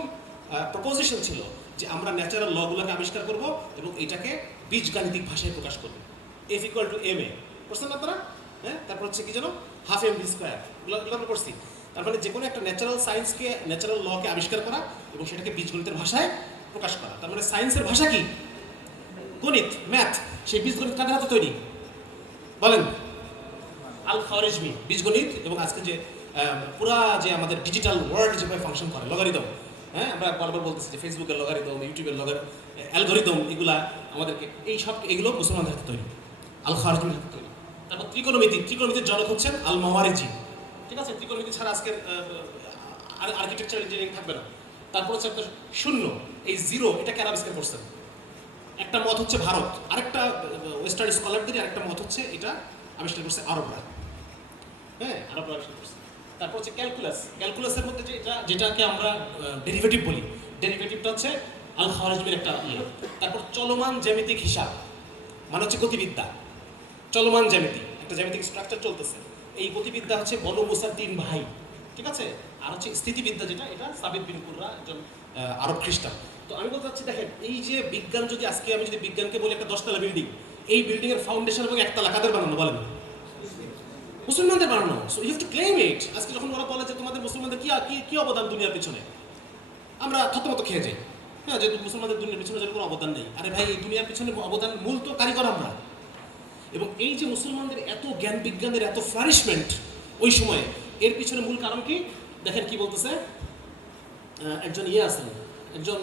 প্রপোজিশন ছিল যে আমরা ন্যাচারাল লগুলোকে আবিষ্কার করব এবং এটাকে বীজগাণিতিক ভাষায় প্রকাশ করব। F = ma, বুঝছেন আপনারা? হ্যাঁ, তারপর হচ্ছে কি যেন হাফ mv স্কোয়ার, এগুলো আমরা করছি। তার মানে যে কোনো একটা ন্যাচারাল সায়েন্সকে, ন্যাচারাল লকে আবিষ্কার করা এবং সেটাকে বীজগণিতের ভাষায় প্রকাশ করা। তার মানে সায়েন্সের ভাষা কি? গণিত, ম্যাথ। সেই বীজগণিত কাদের হাতে তৈরি বলেন? আল খাওয়ারিজমি, বীজগণিত। এবং আজকে যে পুরা যে আমাদের ডিজিটাল ওয়ার্ল্ড যেভাবে ফাংশন করে, লগারিদম। হ্যাঁ, আমরা বারবার বলতেছি যে ফেসবুকের লগারিদম, ইউটিউবের অ্যালগরিদম, এগুলা আমাদেরকে এগুলো মুসলমানদের হাতে তৈরি, আল খাওয়ারিজমির হাতে তৈরি। তারপর ত্রিকোণমিতির জনক হচ্ছেন আল মাওয়ারিজি, ঠিক আছে? ত্রিকোণমিতি ছাড়া আজকের আর্কিটেকচার ইঞ্জিনিয়ারিং থাকবে না। তারপর হচ্ছে আপনার শূন্য, এই জিরো, এটা কারা আবিষ্কার করছেন? একটা মত হচ্ছে ভারত, আরেকটা ওয়েস্টার্ন স্কলারদের আরেকটা মত হচ্ছে এটা আবিষ্কার করছে আরবরা। হ্যাঁ, আরবরা আবিষ্কার করছে। তারপর হচ্ছে ক্যালকুলাসের মধ্যে যেটাকে আমরা ডেরিভেটিভ বলি, ডেরিভেটিভটা হচ্ছে আল খাওয়ারিজমির একটা ইয়ে। তারপর চলমান জ্যামিতিক হিসাব, মানে হচ্ছে গতিবিদ্যা। চলমান জ্যামিতি, একটা জ্যামিতিক স্ট্রাকচার চলতেছে, এই গতিবিদ্যা হচ্ছে বনু মুসার 3 ভাই, ঠিক আছে? আর হচ্ছে স্থিতিবিদ্যা, যেটা এটা সাবিত বিন কুররা, একজন আরব খ্রিস্টান। তো আমি বলতে চাচ্ছি, দেখেন এই যে বিজ্ঞান, যদি আজকে আমি যদি বিজ্ঞানকে বলি একটা 10 তলা বিল্ডিং, এই বিল্ডিং এর ফাউন্ডেশন এবং একতলা কাদের বানানো বলেন? মুসলমানদের বানানো। So you have to claim it. আজকে যখন ওরা বলে যে তোমাদের মুসলমানদের কি কি কি অবদান দুনিয়ার পিছনে, আমরা থতমত খেয়ে যাই। হ্যাঁ, যেহেতু মুসলমানদের দুনিয়ার পিছনে যেন কোনো অবদান নেই। আরে ভাই, এই দুনিয়ার পিছনে অবদান মূল তো কারিগর আমরা। এবং এই যে মুসলমানদের এত জ্ঞান বিজ্ঞানের এত ফ্লারিশমেন্ট ওই সময়ে, এর পিছনে মূল কারণ কি? দেখেন কি বলতেছে। একজন আছেন, একজন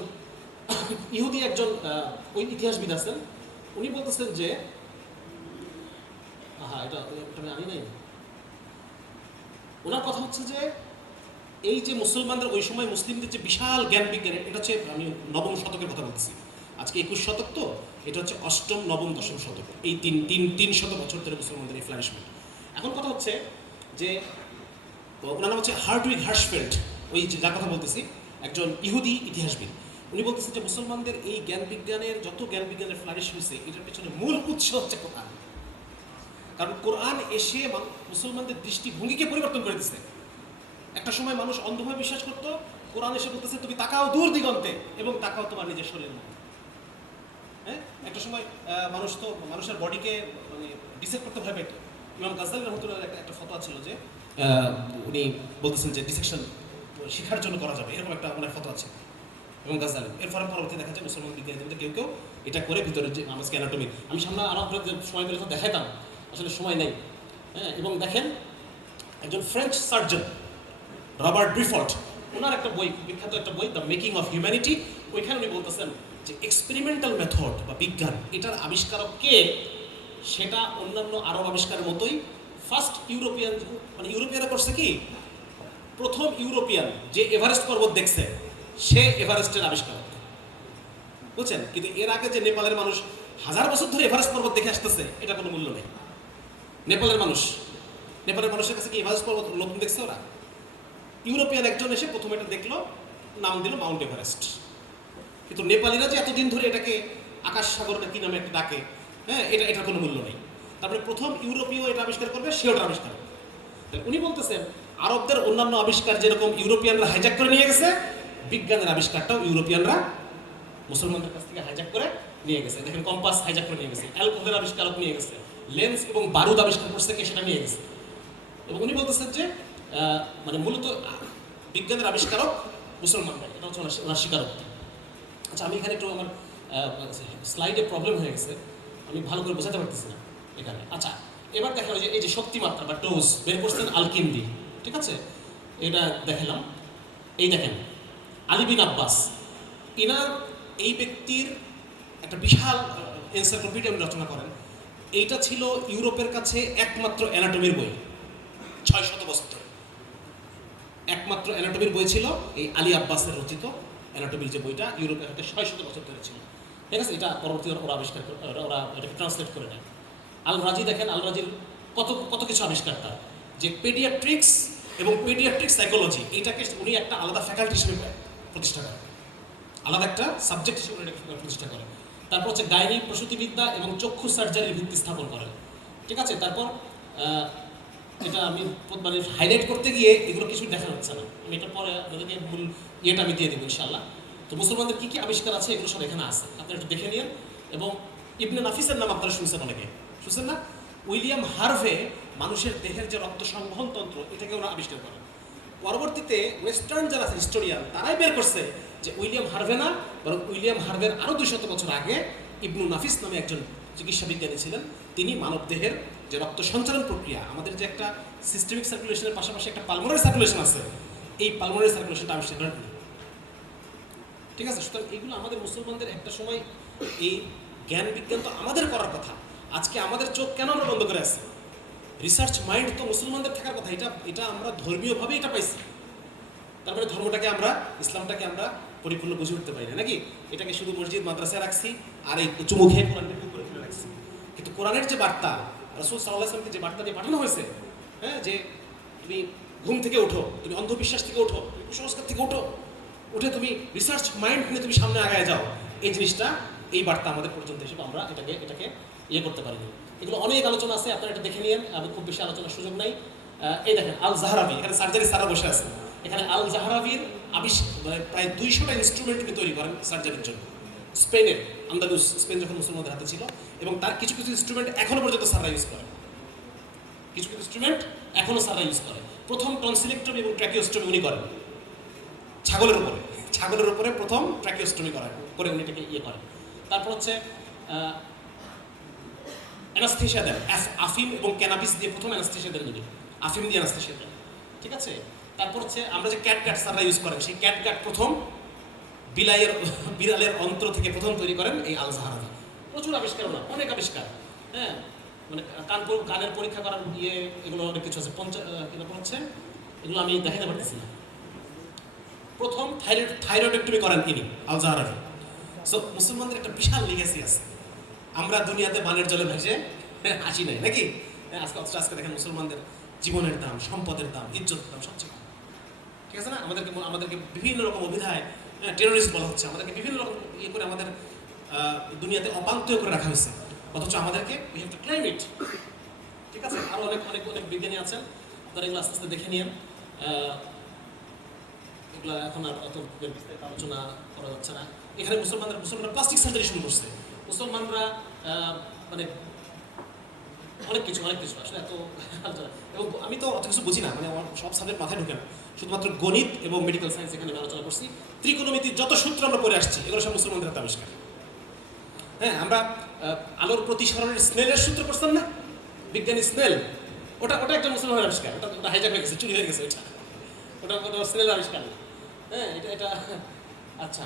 ইহুদি, একজন ওই ইতিহাসবিদ আছেন। উনি বলতেছেন যে এটা আমি আনি নাই। ওনার কথা হচ্ছে যে এই যে মুসলমানদের ওই সময় মুসলিমদের যে বিশাল জ্ঞান বিজ্ঞান, এটা হচ্ছে আমি নবম শতকের কথা বলছি। আজকে 21 শতক, তো এটা হচ্ছে অষ্টম, নবম, দশম শতক। এই তিন শত বছর ধরে মুসলমানদের এই ফ্লারিশমেন্ট। এখন কথা হচ্ছে যে ওনার নাম হচ্ছে হার্টউইগ হার্শফেল্ড, ওই যার কথা বলতেছি, একজন ইহুদি ইতিহাসবিদ। উনি বলতেছেন যে মুসলমানদের এই জ্ঞান বিজ্ঞানের যত জ্ঞান বিজ্ঞানের ফ্লারিশ হয়েছে, এটার পেছনে মূল উৎস হচ্ছে কোরআন। কারণ কোরআন এসে মুসলমানদের দৃষ্টিভঙ্গিকে পরিবর্তন করে দিচ্ছে। একটা সময় মানুষ অন্ধভাবে বিশ্বাস করতো, কোরআন এসে বলতেছে তুমি তাকাও দূর দিগন্তে এবং তাকাও তোমার নিজের শরীরের মধ্যে। হ্যাঁ, একটা সময় মানুষ তো মানুষের বডিকে মানে ডিসেক্ট করতে ভয় পেত। ইমাম গাজ্জালী রহমাতুল্লাহ একটা ফতোয়া ছিল যে উনি বলতেছেন যে ডিসেকশন শিখার জন্য করা যাবে, এরকম একটা ওনার ফতোয়া আছে এবং গাজ্জালী। এর ফলে পরবর্তী দেখা যায় মুসলমান বিজ্ঞানীদের মধ্যে কেউ কেউ এটা করে ভিতরে যে আমাকে অ্যানাটমি, আমি সামনে আরও আপনাদের সময় পেলে তো দেখাইতাম, আসলে সময় নেই। হ্যাঁ, এবং দেখেন একজন ফ্রেঞ্চ সার্জন রবার্ট ব্রিফল্ট, ওনার একটা বই, বিখ্যাত একটা বই, দ্য মেকিং অফ হিউম্যানিটি, ওইখানে উনি বলতেছেন যে এক্সপেরিমেন্টাল মেথড বা বিজ্ঞান, এটার আবিষ্কারক কে? সেটা অন্যান্য আরব আবিষ্কারের মতোই ফার্স্ট ইউরোপিয়ান, মানে ইউরোপিয়ানরা করছে কি, প্রথম ইউরোপিয়ান যে এভারেস্ট পর্বত দেখছে সে এভারেস্টের আবিষ্কারক, বুঝছেন? কিন্তু এর আগে যে নেপালের মানুষ হাজার বছর ধরে এভারেস্ট পর্বত দেখে আসতেছে, এটা কোনো মূল্য নেই। নেপালের মানুষের কাছে কি এভারেস্ট পর্বত নতুন দেখছে ওরা? ইউরোপিয়ান একজন এসে প্রথম এটা দেখলো, নাম দিল মাউন্ট এভারেস্ট। কিন্তু নেপালিরা যে এতদিন ধরে এটাকে আকাশ সাগরটা কি নামে একটা ডাকে, হ্যাঁ, এটার কোনো মূল্য নেই। তারপরে প্রথম ইউরোপীয় এটা আবিষ্কার করবে, সে ওটা আবিষ্কার করবে। তাহলে উনি বলতেছেন আরবদের অন্যান্য আবিষ্কার যেরকম ইউরোপিয়ানরা হাইজ্যাক করে নিয়ে গেছে, বিজ্ঞানের আবিষ্কারটাও ইউরোপিয়ানরা মুসলমানদের কাছ থেকে হাইজ্যাক করে নিয়ে গেছে। দেখেন কম্পাস হাইজ্যাক করে নিয়ে গেছে, অ্যালকোহলের আবিষ্কারক নিয়ে গেছে, লেন্স এবং বারুদ আবিষ্কার করছে কে, সেটা নিয়ে গেছে। এবং উনি বলতেছেন যে মানে মূলত বিজ্ঞানের আবিষ্কারক মুসলমানরা, এটা হচ্ছে ওনার স্বীকারোক্তি। আচ্ছা, আমি এখানে একটু আমার স্লাইডে প্রবলেম হয়ে গেছে, আমি ভালো করে বোঝাতে পারতেছি না এখানে। আচ্ছা, এবার দেখা যায় যে এই যে শক্তিমাত্রা বা ডোজ বের করছেন আল-কিন্দি, ঠিক আছে, এটা দেখালাম। এই দেখেন আলী বিন আব্বাস, ইনার এই ব্যক্তির একটা বিশাল এনসাইক্লোপিডিয়া রচনা করেন। এইটা ছিল ইউরোপের কাছে একমাত্র অ্যানাটমির বই, 600 বছর ধরে একমাত্র অ্যানাটমির বই ছিল এই আলী আব্বাসের রচিত অ্যানাটমির যে বইটা, ইউরোপের হাতে 600 বছর ধরে ছিল, ঠিক আছে। এটা পরবর্তী ওরা আবিষ্কার করে, ওরা এটাকে ট্রান্সলেট করে নেয়। আল রাজি দেখেন, আল রাজির কত কিছু আবিষ্কার, তার যে পেডিয়াট্রিক্স এবং পেডিয়াট্রিক সাইকোলজি, এটাকে উনি একটা আলাদা ফ্যাকাল্টি হিসেবে প্রতিষ্ঠা করেন, আলাদা একটা সাবজেক্ট হিসেবে প্রতিষ্ঠা করেন। তারপর হচ্ছে গাইনি প্রসূতিবিদ্যা এবং চক্ষু সার্জারির ভিত্তি স্থাপন করেন, ঠিক আছে। তারপর এটা আমি মানে হাইলাইট করতে গিয়ে এগুলো কিছু দেখা যাচ্ছে না, আমি এটা পরে আপনাদেরকে মূল ইয়েটা আমি দিয়ে দেবো ইনশাআল্লাহ। তো মুসলমানদের কী কী আবিষ্কার আছে এগুলো সব এখানে আছে, আপনারা একটু দেখে নিন। এবং ইবনে নাফিসের নাম আপনারা শুনছেন, অনেকে শুনছেন না? উইলিয়াম হার্ভে মানুষের দেহের যে রক্ত সংবহন তন্ত্র, এটাকে ওরা আবিষ্কার করেন। পরবর্তীতে ওয়েস্টার্ন যারা আছে হিস্টোরিয়ান, তারাই বের করছে যে উইলিয়াম হার্ভে না, বরং উইলিয়াম হার্ভের আরও 200 বছর আগে ইবনু নাফিস নামে একজন চিকিৎসা বিজ্ঞানী ছিলেন। তিনি মানব দেহের যে রক্ত সঞ্চালন প্রক্রিয়া, আমাদের যে একটা সিস্টেমিক সার্কুলেশনের পাশাপাশি একটা পালমোনারি সার্কুলেশন আছে, এই পালমোনারি সার্কুলেশনটা আবিষ্কার করেন, ঠিক আছে। সুতরাং এগুলো আমাদের মুসলমানদের একটা সময়, এই জ্ঞান বিজ্ঞান তো আমাদের করার কথা, আজকে আমাদের চোখ কেন আমরা বন্ধ করে আছি? রিসার্চ মাইন্ড তো মুসলমানদের থাকার কথা, এটা আমরা ধর্মীয়ভাবে এটা পাইছি। তারপরে ধর্মটাকে আমরা, ইসলামটাকে আমরা পরিপূর্ণ বুঝে উঠতে পারি না নাকি? এটাকে শুধু মসজিদ মাদ্রাসায় রাখছি আর এই চুমুখে কোরআনকে উপরে ফেলে রাখছি। কিন্তু কোরআনের যে বার্তা, রাসূল সাল্লাল্লাহু আলাইহি ওয়াসাল্লামকে যে বার্তা দিয়ে পাঠানো হয়েছে, হ্যাঁ, যে তুমি ঘুম থেকে ওঠো, তুমি অন্ধবিশ্বাস থেকে ওঠো, তুমি কুসংস্কার থেকে উঠে তুমি রিসার্চ মাইন্ড নিয়ে তুমি সামনে আগায় যাও, এই জিনিসটা, এই বার্তা আমাদের পর্যন্ত এসে আমরা এটাকে ইয়ে করতে পারিনি। এগুলো অনেক আলোচনা আছে, আপনারা এটা দেখে নিন, আমি খুব বেশি আলোচনার সুযোগ নাই। এই দেখেন আল জাহরাবি, এখানে সার্জারি সারা বসে আছে, এখানে আল জাহরাবির প্রায় 200টা ইনস্ট্রুমেন্ট উনি তৈরি করেন সার্জারির জন্য, স্পেনের আন্দালুস, স্পেন যখন মুসলমানদের হাতে ছিল, এবং তার কিছু কিছু ইনস্ট্রুমেন্ট এখনো পর্যন্ত সাররা ইউজ করে, কিছু কিছু ইনস্ট্রুমেন্ট এখনো সাররা ইউজ করে। প্রথম টনসিলেক্টমি এবং ট্র্যাকিওস্টমি উনি করেন ছাগলের উপরে প্রথম ট্র্যাকিওস্টমি করে উনি এটাকে ইয়ে করেন। তারপর হচ্ছে অ্যানাস্থেশিয়া দেন, আফিম এবং ক্যানাবিস দিয়ে প্রথম অ্যানাস্থেশিয়া দেন উনি, আফিম দিয়ে অ্যানাস্থেশিয়া দেন, ঠিক আছে। তারপর হচ্ছে আমরা যে ক্যাটগাট সাররা ইউজ করেন, সেই ক্যাটগাট প্রথম বিড়ালের অন্ত্র থেকে প্রথম তৈরি করেন এই আল-জাহারাভি। প্রচুর আবিষ্কার, না অনেক আবিষ্কার, হ্যাঁ, মানে কানের পরীক্ষা করার ইয়ে, এগুলো অনেক কিছু আছে। কিরকম হচ্ছে এগুলো আমি দেখাতে পারতেছি না। প্রথম থাইরয়েডেক্টমি করেন ইনি, আল-জাহারাভি। সো মুসলমানদের একটা বিশাল লিগেসি আছে, আমরা দুনিয়াতে বানের জলে ভেসে আসি নাই নাকি। আজকে দেখেন মুসলমানদের জীবনের দাম, সম্পদের দাম, ইজ্জতের দাম সবচেয়ে কম, ঠিক আছে না। আমাদেরকে বিভিন্ন রকম অভিধায় টেরোরিস্ট বলা হচ্ছে, আমাদেরকে বিভিন্ন রকম ইয়ে করে আমাদের দুনিয়াতে অপাঙ্ক্তেয় করে রাখা হয়েছে, অথচ আমাদেরকে উই হ্যাভ টু ক্লেম ইট, ঠিক আছে। আরও অনেক অনেক অনেক বিজ্ঞানী আছেন, আপনারা এগুলো আস্তে আস্তে দেখে নিন। এগুলো এখন আর অত বিস্তারিত আলোচনা করা যাচ্ছে না। এখানে মুসলমানরা প্লাস্টিক সার্জারি শুরু করছে, মুসলমানরা মানে অনেক কিছু আসলে এত আলোচনা। এবং আমি তো অত কিছু বুঝি না, মানে আমার সব সাবজেক্ট মাথায় ঢুকে না, শুধুমাত্র গণিত এবং মেডিকেল সায়েন্স এখানে আমি আলোচনা করছি। ত্রিকোণমিতির যত সূত্র আমরা পড়ে আসছি, এগুলো সব মুসলমানদের হাতে আবিষ্কার। হ্যাঁ, আমরা আলোর প্রতিসরণের স্নেলের সূত্র পড়তাম না, বিজ্ঞানী স্নেল, ওটা একটা মুসলমানের আবিষ্কার, ওটা হাইজ্যাক হয়ে গেছে, চুরি হয়ে গেছে, ওটা স্নেল আবিষ্কার না। হ্যাঁ, এটা আচ্ছা।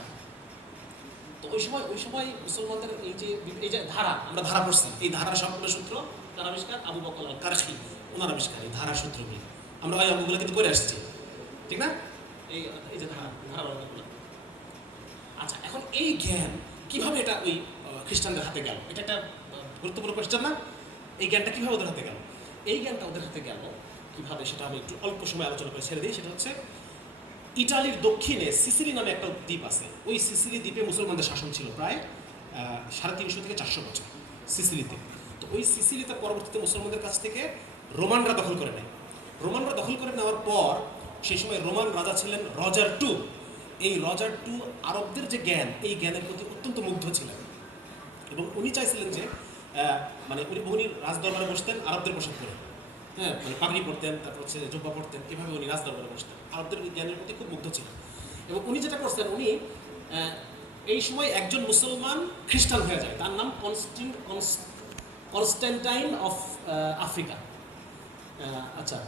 তো ওই সময় মুসলমানদের এই যে ধারা, আমরা ধারা পড়ছি, এই ধারার সবগুলো সূত্র তার আবিষ্কার আবু বকর আল কারখি, ওনার আবিষ্কার এই ধারার সূত্রগুলি। আমরা ওই অঙ্কগুলো কিন্তু করে আসছি, ঠিক না। এই যে ধারাগুলো। আচ্ছা, এখন এই জ্ঞান কিভাবে এটা ওই খ্রিস্টানদের হাতে গেল, এটা একটা গুরুত্বপূর্ণ কোয়েশ্চেন না। এই জ্ঞানটা কিভাবে ওদের হাতে গেল? এই জ্ঞানটা ওদের হাতে গেল কিভাবে, সেটা আমি একটু অল্প সময় আলোচনা করে ছেড়ে দিই। সেটা হচ্ছে ইটালির দক্ষিণে সিসিলি নামে একটা দ্বীপ আছে, ওই সিসিলি দ্বীপে মুসলমানদের শাসন ছিল প্রায় 350 থেকে 400 বছর সিসিলিতে। তো ওই সিসিলিতে পরবর্তীতে মুসলমানদের কাছ থেকে রোমানরা দখল করে নেয়। রোমানরা দখল করে নেওয়ার পর সেই সময় রোমান রাজা ছিলেন রজার টু। এই রজার টু আরবদের যে জ্ঞান, এই জ্ঞানের প্রতি অত্যন্ত মুগ্ধ ছিলেন, এবং উনি চাইছিলেন যে মানে উনি রাজদরবারে বসতেন আরবদের পোশাক পরে, হ্যাঁ, মানে পাগড়ি পড়তেন, তারপর হচ্ছে জুব্বা পড়তেন, এভাবে উনি রাজদরবারে বসতেন, আরবদের জ্ঞানের প্রতি খুব মুগ্ধ ছিলেন। এবং উনি যেটা করছেন, উনি এই সময় একজন মুসলমান খ্রিস্টান হয়ে যায়, তার নাম কনস্ট্যান্টাইন অফ আফ্রিকা। আচ্ছা,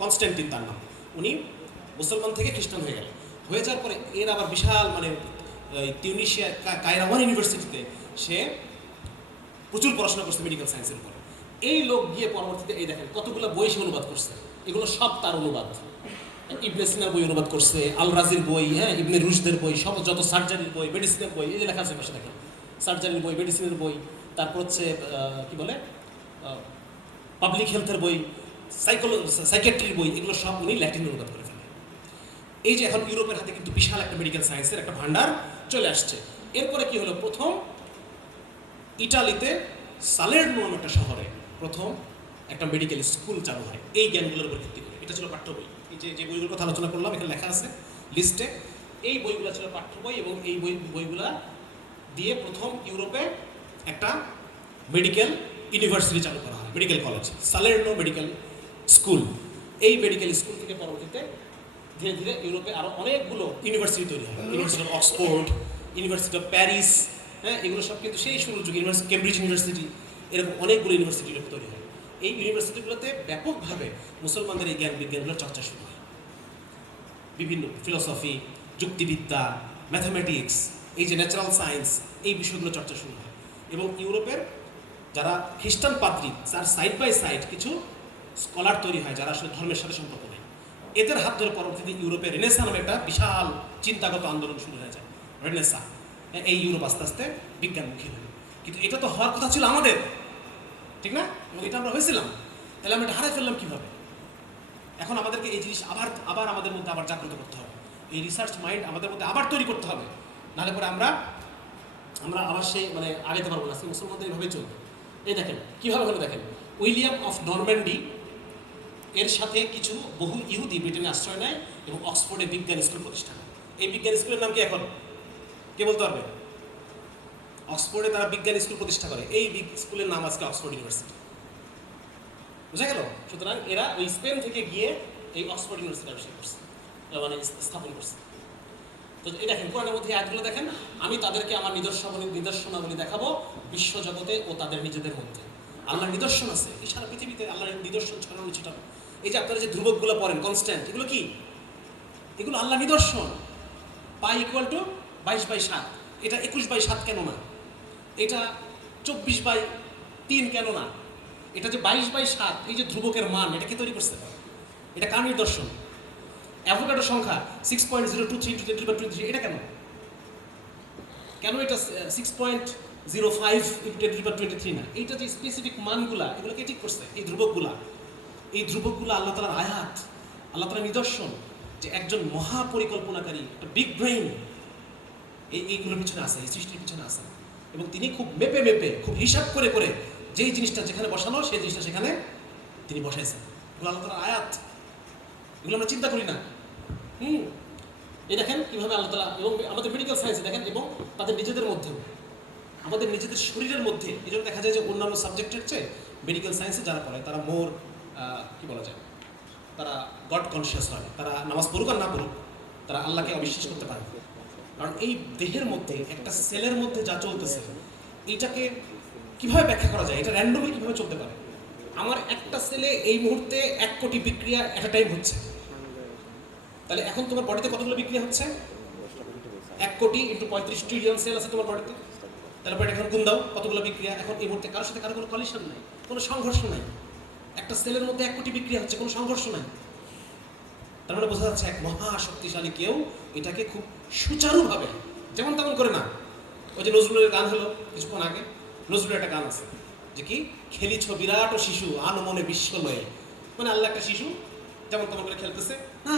কনস্ট্যান্টিন তার নাম। উনি মুসলমান থেকে খ্রিস্টান হয়ে যাওয়ার পরে এর আবার বিশাল মানে তিউনিশিয়া কায়রাওয়ান ইউনিভার্সিটিতে সে প্রচুর পড়াশোনা করছে মেডিকেল সায়েন্সের উপর। এই লোক গিয়ে পরবর্তীতে এই দেখেন কতগুলো বই সে অনুবাদ করছে, এগুলো সব তার অনুবাদ। ইবনে সিনার বই অনুবাদ করছে, আল রাজির বই, হ্যাঁ, ইবনে রুশদের বই, সব যত সার্জারির বই, মেডিসিনের বই, এই যে লেখা আছে পাশে দেখেন, সার্জারির বই, মেডিসিনের বই, তারপর হচ্ছে কি বলে পাবলিক হেলথের বই, সাইকিয়াট্রির বই, এগুলো সব উনি ল্যাটিন অনুবাদ করে ফেলে। এই যে এখন ইউরোপের হাতে কিন্তু বিশাল একটা মেডিকেল সায়েন্সের একটা ভান্ডার চলে আসছে। এরপরে কি হলো, প্রথম ইটালিতে সালের্নো নামে একটা শহরে প্রথম একটা মেডিকেল স্কুল চালু হয় এই জ্ঞানগুলোর উপর ভিত্তি করে। এটা ছিল পাঠ্য বই। এই যে বইগুলোর কথা আলোচনা করলাম এখানে লেখা আছে লিস্টে, এই বইগুলো ছিল পাঠ্য বই, এবং এই বইগুলা দিয়ে প্রথম ইউরোপে একটা মেডিকেল ইউনিভার্সিটি চালু করা হয়, medical college, Salerno medical school. এই মেডিকেল স্কুল থেকে পরবর্তীতে ধীরে ধীরে ইউরোপে আরও অনেকগুলো ইউনিভার্সিটি তৈরি হয়, university of Oxford, university of Paris, হ্যাঁ, এগুলো সব কিন্তু সেই শুরুর যুগে ইউনিভার্সিটি, কেমব্রিজ ইউনিভার্সিটি, এরকম অনেকগুলো ইউনিভার্সিটি তৈরি হয়। এই ইউনিভার্সিটিগুলোতে ব্যাপকভাবে মুসলমানদের এই জ্ঞান বিজ্ঞানগুলোর চর্চা শুরু হয়। বিভিন্ন ফিলসফি, যুক্তিবিদ্যা, ম্যাথামেটিক্স, এই যে ন্যাচারাল সায়েন্স, এই বিষয়গুলো চর্চা শুরু হয়। এবং ইউরোপের যারা খ্রিস্টান পাদ্রী, তার সাইড বাই সাইড কিছু স্কলার তৈরি হয় যারা আসলে ধর্মের সাথে সম্পর্ক নেই, এদের হাত ধরে পরবর্তীতে ইউরোপে রেনেসা নামে একটা বিশাল চিন্তাগত আন্দোলন শুরু হয়ে যায়, রেনেসা। এই ইউরোপ আস্তে আস্তে বিজ্ঞানমুখী হলো। কিন্তু এটা তো হওয়ার কথা ছিল আমাদের, ঠিক না? এবং এটা আমরা হয়েছিলাম, তাহলে আমরা এটা হারাই ফেললাম কীভাবে? এখন আমাদেরকে এই জিনিস আবার আমাদের মধ্যে আবার জাগ্রত করতে হবে, এই রিসার্চ মাইন্ড আমাদের মধ্যে আবার তৈরি করতে হবে, নাহলে পরে আমরা আবার সেই মানে আগাইতে পারবো না। সেই মুসলমানদের এইভাবেই চলবে। এই দেখেন কীভাবে হলো, দেখেন উইলিয়াম অফ নরম্যান্ডি এর সাথে কিছু বহু ইহুদি ব্রিটেনে আশ্রয় নেয় এবং অক্সফোর্ডে বিজ্ঞান স্কুল প্রতিষ্ঠা করে। এই বিজ্ঞান স্কুলের নাম কি এখন? কে বলতে পারবে? অক্সফোর্ডে তারা বিজ্ঞান স্কুল প্রতিষ্ঠা করে, এই স্কুলের নাম আজকে অক্সফোর্ড ইউনিভার্সিটি। বুঝা গেল? সুতরাং এরা ওই স্পেন থেকে গিয়ে এই অক্সফোর্ড ইউনিভার্সিটি আবিষ্কার করছে, মানে স্থাপন করছে। তো এই দেখেন কোরআনের মধ্যে আয়াতগুলো দেখেন, আমি তাদেরকে আমার নিদর্শনাবলী দেখাবো বিশ্বজগতে ও তাদের নিজেদের মধ্যে। আল্লাহর নিদর্শন আছে এই সারা পৃথিবীতে, আল্লাহর নিদর্শন ছড়ানো ছিটানো। এই যে আপনারা যে ধ্রুবকগুলো পড়েন কনস্ট্যান্ট, এগুলো কি? এগুলো আল্লাহ নিদর্শন। পাই ইকুয়াল টু 22/7, এটা 21/7 কেন না? এটা 24/3 কেন না? এটা যে 22/7, এই যে ধ্রুবকের মান, এটা কে তৈরি করছে? এটা কার নিদর্শন? অ্যাভোগাড্রো সংখ্যা 6.023 × 10⁻²3, এটা কেন? কেন এটা 6.05 × 10⁻23 না? এইটা যে স্পেসিফিক মানগুলা, এগুলোকে ঠিক করছে এই ধ্রুবকগুলা। এই ধ্রুবকগুলো আল্লাহ তাআলার আয়াত, আল্লাহ তাআলার নিদর্শন যে একজন মহাপরিকল্পনাকারী, একটা বিগ ব্রেইন এইগুলোর পিছনে আছে, এই সৃষ্টির পিছনে আছে। এবং তিনি খুব মেপে মেপে, খুব হিসাব করে করে যেই জিনিসটা যেখানে বসানো, সেই জিনিসটা সেখানে তিনি বসাইছেন। এগুলো আল্লাহ তাআলার আয়াত, এগুলো আমরা চিন্তা করি না। এই দেখেন কিভাবে আল্লাহ তাআলা, এবং আমাদের মেডিকেল সায়েন্সে দেখেন, এবং তাদের নিজেদের মধ্যেও, আমাদের নিজেদের শরীরের মধ্যে। এই জন্য দেখা যায় যে অন্যান্য সাবজেক্টের চেয়ে মেডিকেল সায়েন্সে যারা পড়ে তারা মোর কি বলা যায়, তারা গড কনসিয়াস হয়। তারা নামাজ পড়ুক আর না পড়ুক, তারা আল্লাহকে অবিশ্বাস করতে পারে। কারণ এই দেহের মধ্যে, একটা সেলের মধ্যে যা চলতেছে, এইটাকে কিভাবে ব্যাখ্যা করা যায়? এটা র্যান্ডমলি কিভাবে চলতে পারে? আমার একটা সেলে এই মুহূর্তে 1 কোটি বিক্রিয়া এট আ টাইম হচ্ছে। তাহলে এখন তোমার বডিতে কতগুলো বিক্রিয়া হচ্ছে? 1 কোটি × 35 ট্রিলিয়ন সেল আছে তোমার বডিতে। তারপরে এখন গুণ দাও কতগুলো বিক্রিয়া। এখন এই মুহূর্তে কারোর সাথে কারো কোনো কলিশন নাই, কোনো সংঘর্ষ নাই। একটা সেলের মধ্যে 1 কোটি বিক্রিয়া হচ্ছে, কোনো সংঘর্ষ নাই। তার মানে বোঝা যাচ্ছে এক মহাশক্তিশালী কেউ এটাকে খুব সুচারুভাবে, যেমন তেমন করে না। ওই যে নজরুলের গান হলো কিছুক্ষণ আগে, নজরুলের একটা গান আছে যে কি, খেলিছ বিরাট ও শিশু আনো মনে বিশ্ব লয়ে। মানে আল্লাহ একটা শিশু, যেমন তেমন করে খেলতেছে না,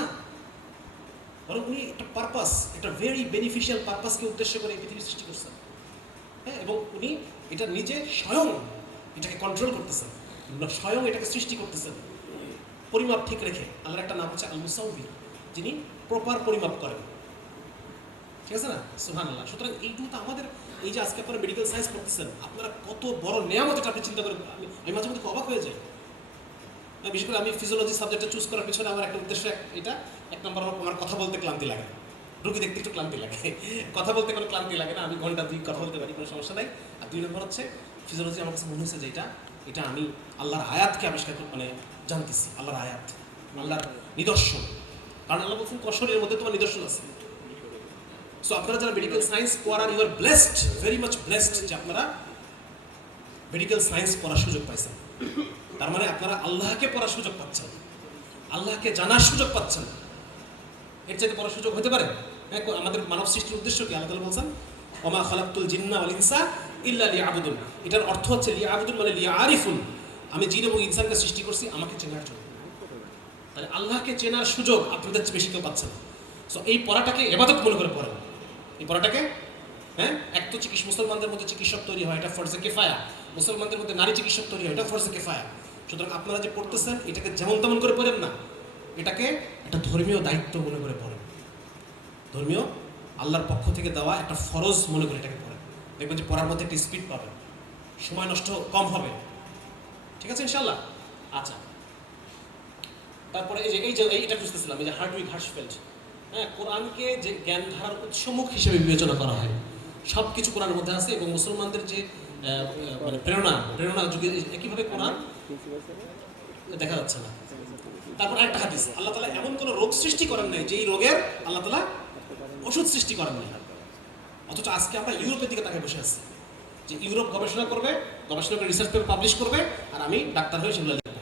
বরং উনি একটা পারপাস, একটা ভেরি বেনিফিশিয়াল পারপাসকে উদ্দেশ্য করে এই পৃথিবী সৃষ্টি করছেন। হ্যাঁ, এবং উনি এটা নিজে স্বয়ং এটাকে কন্ট্রোল করতেছেন, স্বয়ং এটাকে সৃষ্টি করতেছেন পরিমাপ ঠিক রেখে। আল্লাহর একটা নাম হচ্ছে আল মুসাউবির, যিনি প্রপার পরিমাপ করেন। ঠিক আছে না? সুবহানাল্লাহ। সুতরাং এইটুকু তো আমাদের, এই যে আজকে আপনারা মেডিকেল সায়েন্স করতেছেন, আপনারা কত বড় নেয়ামত, এটা আপনি চিন্তা করেন। আমি মাঝে মধ্যে অবাক হয়ে যাই। বিশেষ করে আমি ফিজিওলজি সাবজেক্টটা চুজ করার পিছনে আমার একটা উদ্দেশ্য, এটা 1 নম্বর, আমার কথা বলতে ক্লান্তি লাগে, রুগী দেখতে একটু ক্লান্তি লাগে। কথা বলতে কোনো ক্লান্তি লাগে না, আমি ঘন্টা 2 কথা বলতে পারি, কোনো সমস্যা নাই। আর 2 নম্বর হচ্ছে ফিজিওলজি আমার কাছে মনে হয়েছে যে এটা আমি আল্লাহর আয়াতকে আবিষ্কার মানে জানতেছি, আল্লাহর আয়াত, আল্লাহর নিদর্শন। কারণ আল্লাহ বলছেন শরীরের মধ্যে তোমার নিদর্শন আছে। সো আপনারা যারা মেডিকেল সায়েন্স পড়ার, you are blessed, very much blessed যে আপনারা মেডিকেল সায়েন্স পড়ার সুযোগ পাইছেন। তার মানে আপনারা আল্লাহকে পড়ার সুযোগ পাচ্ছেন, আল্লাহকে জানার সুযোগ পাচ্ছেন। এর চাইতে পড়ার সুযোগ হতে পারে? আমাদের মানব সৃষ্টির উদ্দেশ্য কি? আল্লাহ তাআলা বলছেন ওমা খালাকতুল জিন্না ওয়াল ইনসা ইল্লা লিয়াবুদুন। এটার অর্থ হচ্ছে লিয়াবুদুন মানে লিয়ারিফুন, আমি জিন এবং ইনসানকে সৃষ্টি করছি আমাকে চেনার জন্য। তাহলে আল্লাহকে চেনার সুযোগ আপনাদের চেয়ে বেশি কেউ পাচ্ছেন। সো এই পড়াটাকে ইবাদত মনে করে পড়েন। এই পড়াটাকে, হ্যাঁ, এক তো মুসলমানদের মধ্যে চিকিৎসক তৈরি হয়, এটা ফরজে কিফায়া। মুসলমানদের মধ্যে নারী চিকিৎসক তৈরি হয়, এটা ফরজে কিফায়া। সুতরাং আপনারা যে পড়তেছেন, এটাকে যেমন তেমন করে পড়েন না, এটাকে একটা ধর্মীয় দায়িত্ব মনে করে পড়েন। ধর্মীয় আল্লাহর পক্ষ থেকে দেওয়া একটা ফরজ মনে করে এটাকে পড়েন। দেখবেন যে পড়ার মধ্যে একটা স্পিড পাবেন, সময় নষ্ট কম হবে। ঠিক আছে ইনশাআল্লাহ? আচ্ছা, তারপরে এই যে এটা বুঝতেছিলাম, এই যে হার্টউইগ হার্টফেল্ড, হ্যাঁ, কোরআনকে যে জ্ঞান ধারার উৎসমুখ হিসেবে বিবেচনা করা হয়, সব কিছু কোরআনের মধ্যে আছে। এবং মুসলমানদের যে মানে প্রেরণা যুগে একইভাবে কোরআন দেখা যাচ্ছে না। তারপর একটা হাদিস, আল্লাহ তাআলা এমন কোনো রোগ সৃষ্টি করেন নাই যেই রোগের আল্লাহ তাআলা ওষুধ সৃষ্টি করেন নাই। অথচ আজকে আমরা ইউরোপের দিকে তাকে বসে আছি যে ইউরোপ গবেষণা করবে, গবেষণা করে রিসার্চ পেপার পাবলিশ করবে, আর আমি ডাক্তার হয়ে সেগুলো লিখবো।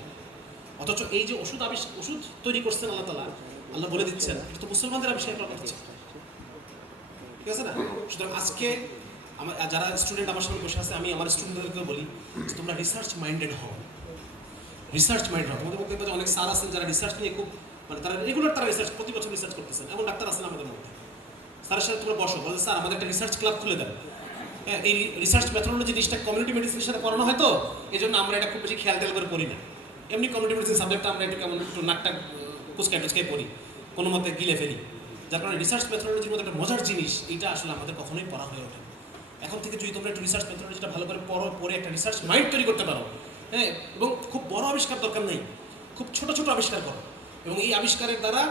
অথচ এই যে ওষুধ তৈরি করছেন আল্লাহ তাআলা, আল্লাহ বলে দিচ্ছেন এটা তো মুসলমানদের আবিষ্কার করা হচ্ছে। ঠিক আছে না? সুতরাং আজকে আমার যারা স্টুডেন্ট আমার সামনে বসে আছে, আমি আমার স্টুডেন্টদেরকে বলি যে তোমরা রিসার্চ মাইন্ডেড হও, রিসার্চ মাইন্ডেড হও। তোমাদের মধ্যে অনেক স্যার আছেন যারা রিসার্চ নিয়ে খুব, মানে তারা রেগুলার তারা রিসার্চ, প্রতি বছর রিসার্চ করতেছেন। এমন ডাক্তার আছেন আমাদের মধ্যে, স্যারের সাথে তোমরা বসো, বলে স্যার আমাদের একটা রিসার্চ ক্লাব খুলে দেন। হ্যাঁ, এই রিসার্চ মেথোডোলজি জিনিসটা কমিউনিটি মেডিসিনের সাথে পড়ানো হয়, তো এই জন্য আমরা এটা খুব বেশি খেয়াল করে পড়ি না। এমনি কমিউনিটি মেডিসিন সাবজেক্টটা আমরা একটু কেমন একটু নাকটা কুচকায় পড়ি, কোনো মতে গিলে ফেলি। যার কারণে রিসার্চ মেথোডোলজির মধ্যে একটা মজার জিনিস, এটা আসলে আমাদের কখনোই পড়া হয়ে ওঠে। এখন থেকে যদি তোমরা একটু রিসার্চ মেথোডোলজিটা ভালো করে পড়ে একটা রিসার্চ মাইন্ড তৈরি করতে পারো, হ্যাঁ, এবং খুব বড় আবিষ্কার দরকার নেই, খুব ছোট ছোট আবিষ্কার করো, এবং এই আবিষ্কারের দ্বারা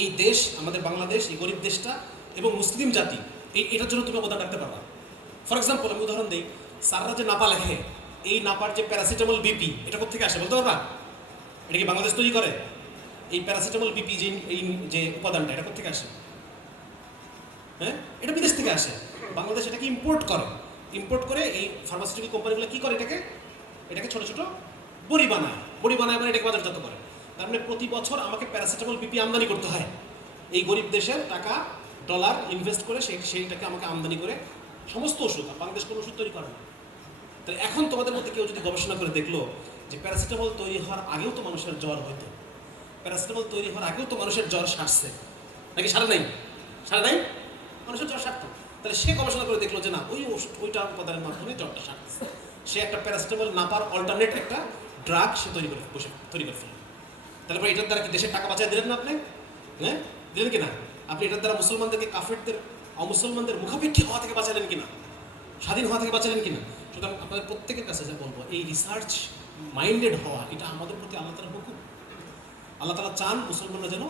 এই দেশ, আমাদের বাংলাদেশ, এই গরিব দেশটা এবং মুসলিম জাতি, এটার জন্য তুমি অবদান রাখতে পারবা। ফর এক্সাম্পল আমি উদাহরণ দিই, স্যাররা যে নাপা লেখে, এই নাপার যে প্যারাসিটামল বিপি, এটা কোথেকে আসে বলতে পারবা? এটা কি বাংলাদেশ তৈরি করে? এই প্যারাসিটামল বিপি যে এই যে উপাদানটা, এটা কোথেকে আসে? হ্যাঁ, এটা বিদেশ থেকে আসে। বাংলাদেশ এটাকে ইম্পোর্ট করে, ইম্পোর্ট করে এই ফার্মাসিউটিক্যাল কোম্পানিগুলো কি করে, এটাকে ছোট ছোট বড়ি বানায় মানে এটাকে বাজারজাত করে। তার মানে প্রতি বছর আমাকে প্যারাসিটামল বিপি আমদানি করতে হয়, এই গরিব দেশের টাকা ডলার ইনভেস্ট করে সেইটাকে আমাকে আমদানি করে সমস্ত ওষুধ। বাংলাদেশ কোনো ওষুধ তৈরি করে না। তাহলে এখন তোমাদের মধ্যে কেউ যদি গবেষণা করে দেখলো যে প্যারাসিটামল তৈরি হওয়ার আগেও তো মানুষের জ্বর হইতো, প্যারাসিটামল তৈরি হওয়ার আগেও তো মানুষের জ্বর সারছে, নাকি সারে নাই মানুষের জ্বর সারতো, তাহলে সে গবেষণা করে দেখলো যে না, ওই ওষুধ ওইটা উপাদানের মাধ্যমে জ্বরটা সারতেছে। সে একটা প্যারাসিটামল নাপার অল্টারনেট একটা ড্রাগ সে তৈরি করে ফেলল। তাহলে পরে এটার দ্বারা কি দেশের টাকা বাঁচায় দিলেন না আপনি? হ্যাঁ, দিলেন কিনা? আপনি এটার দ্বারা মুসলমানদেরকে, কাফেরদের, অমুসলমানদের মুখাপেক্ষী হওয়া থেকে বাঁচালেন কিনা, স্বাধীন হওয়া থেকে বাঁচালেন কিনা? সুতরাং আপনাদের প্রত্যেকের কাছে যে বলবো, এই রিসার্চ মাইন্ডেড হওয়া, এটা আমাদের প্রতি আল্লাহ তাআলার হুকুম। আল্লাহ তাআলা চান মুসলমানরা যেন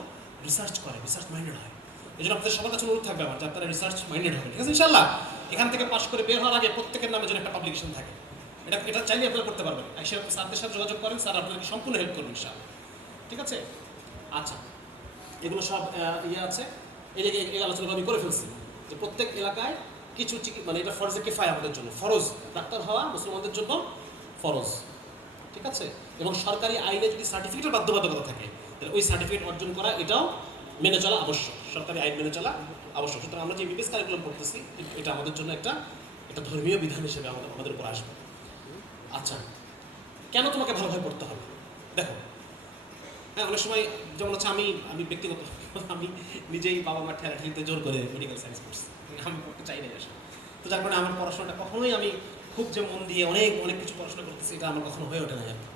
রিসার্চ করে, রিসার্চ মাইন্ডেড হয়। এই জন্য আপনাদের সবার কাছে অনুরোধ থাকবে আমার, যে আপনারা রিসার্চ মাইন্ডেড হবে, ঠিক আছে ইনশাআল্লাহ? এখান থেকে পাশ করে বের হওয়ার আগে প্রত্যেকের নামে যেন একটা পাবলিকেশন থাকে, এটা চাইলে আপনারা করতে পারবেন। স্যারদের সাথে যোগাযোগ করেন, স্যার আপনাদেরকে সম্পূর্ণ হেল্প করবেন ইনশাআল্লাহ, ঠিক আছে? আচ্ছা, এগুলো সব ইয়ে আছে। এই আলোচনা আমি করে ফেলছি যে প্রত্যেক এলাকায় কিছু মানে এটা ফরজে কিফায়া, আমাদের জন্য ফরজ, ডাক্তার হওয়া মুসলমানদের জন্য ফরজ, ঠিক আছে? এবং সরকারি আইনে যদি সার্টিফিকেটের বাধ্যবাধকতা থাকে, তাহলে ওই সার্টিফিকেট অর্জন করা এটাও মেনে চলা আবশ্যক, সরকারি আইন মেনে চলা আবশ্যক। সুতরাং আমরা যে বিবিএস কারিকুলাম করতেছি, এটা আমাদের জন্য একটা ধর্মীয় বিধান হিসেবে আমাদের উপর আসবে। আচ্ছা, কেন তোমাকে ভালোভাবে পড়তে হবে? দেখো, হ্যাঁ, অনেক সময় যেমন হচ্ছে আমি ব্যক্তিগত আমি নিজেই বাবা মার ঠেলাঠেলিতে জোর করে মেডিকেল সায়েন্স পড়ছি, আমি পড়তে চাই না আসলে। তো যার কারণে আমার পড়াশোনাটা কখনোই আমি খুব যে মন দিয়ে অনেক অনেক কিছু পড়াশোনা করতেছি, এটা আমার কখনো হয়ে ওঠে না আর কি।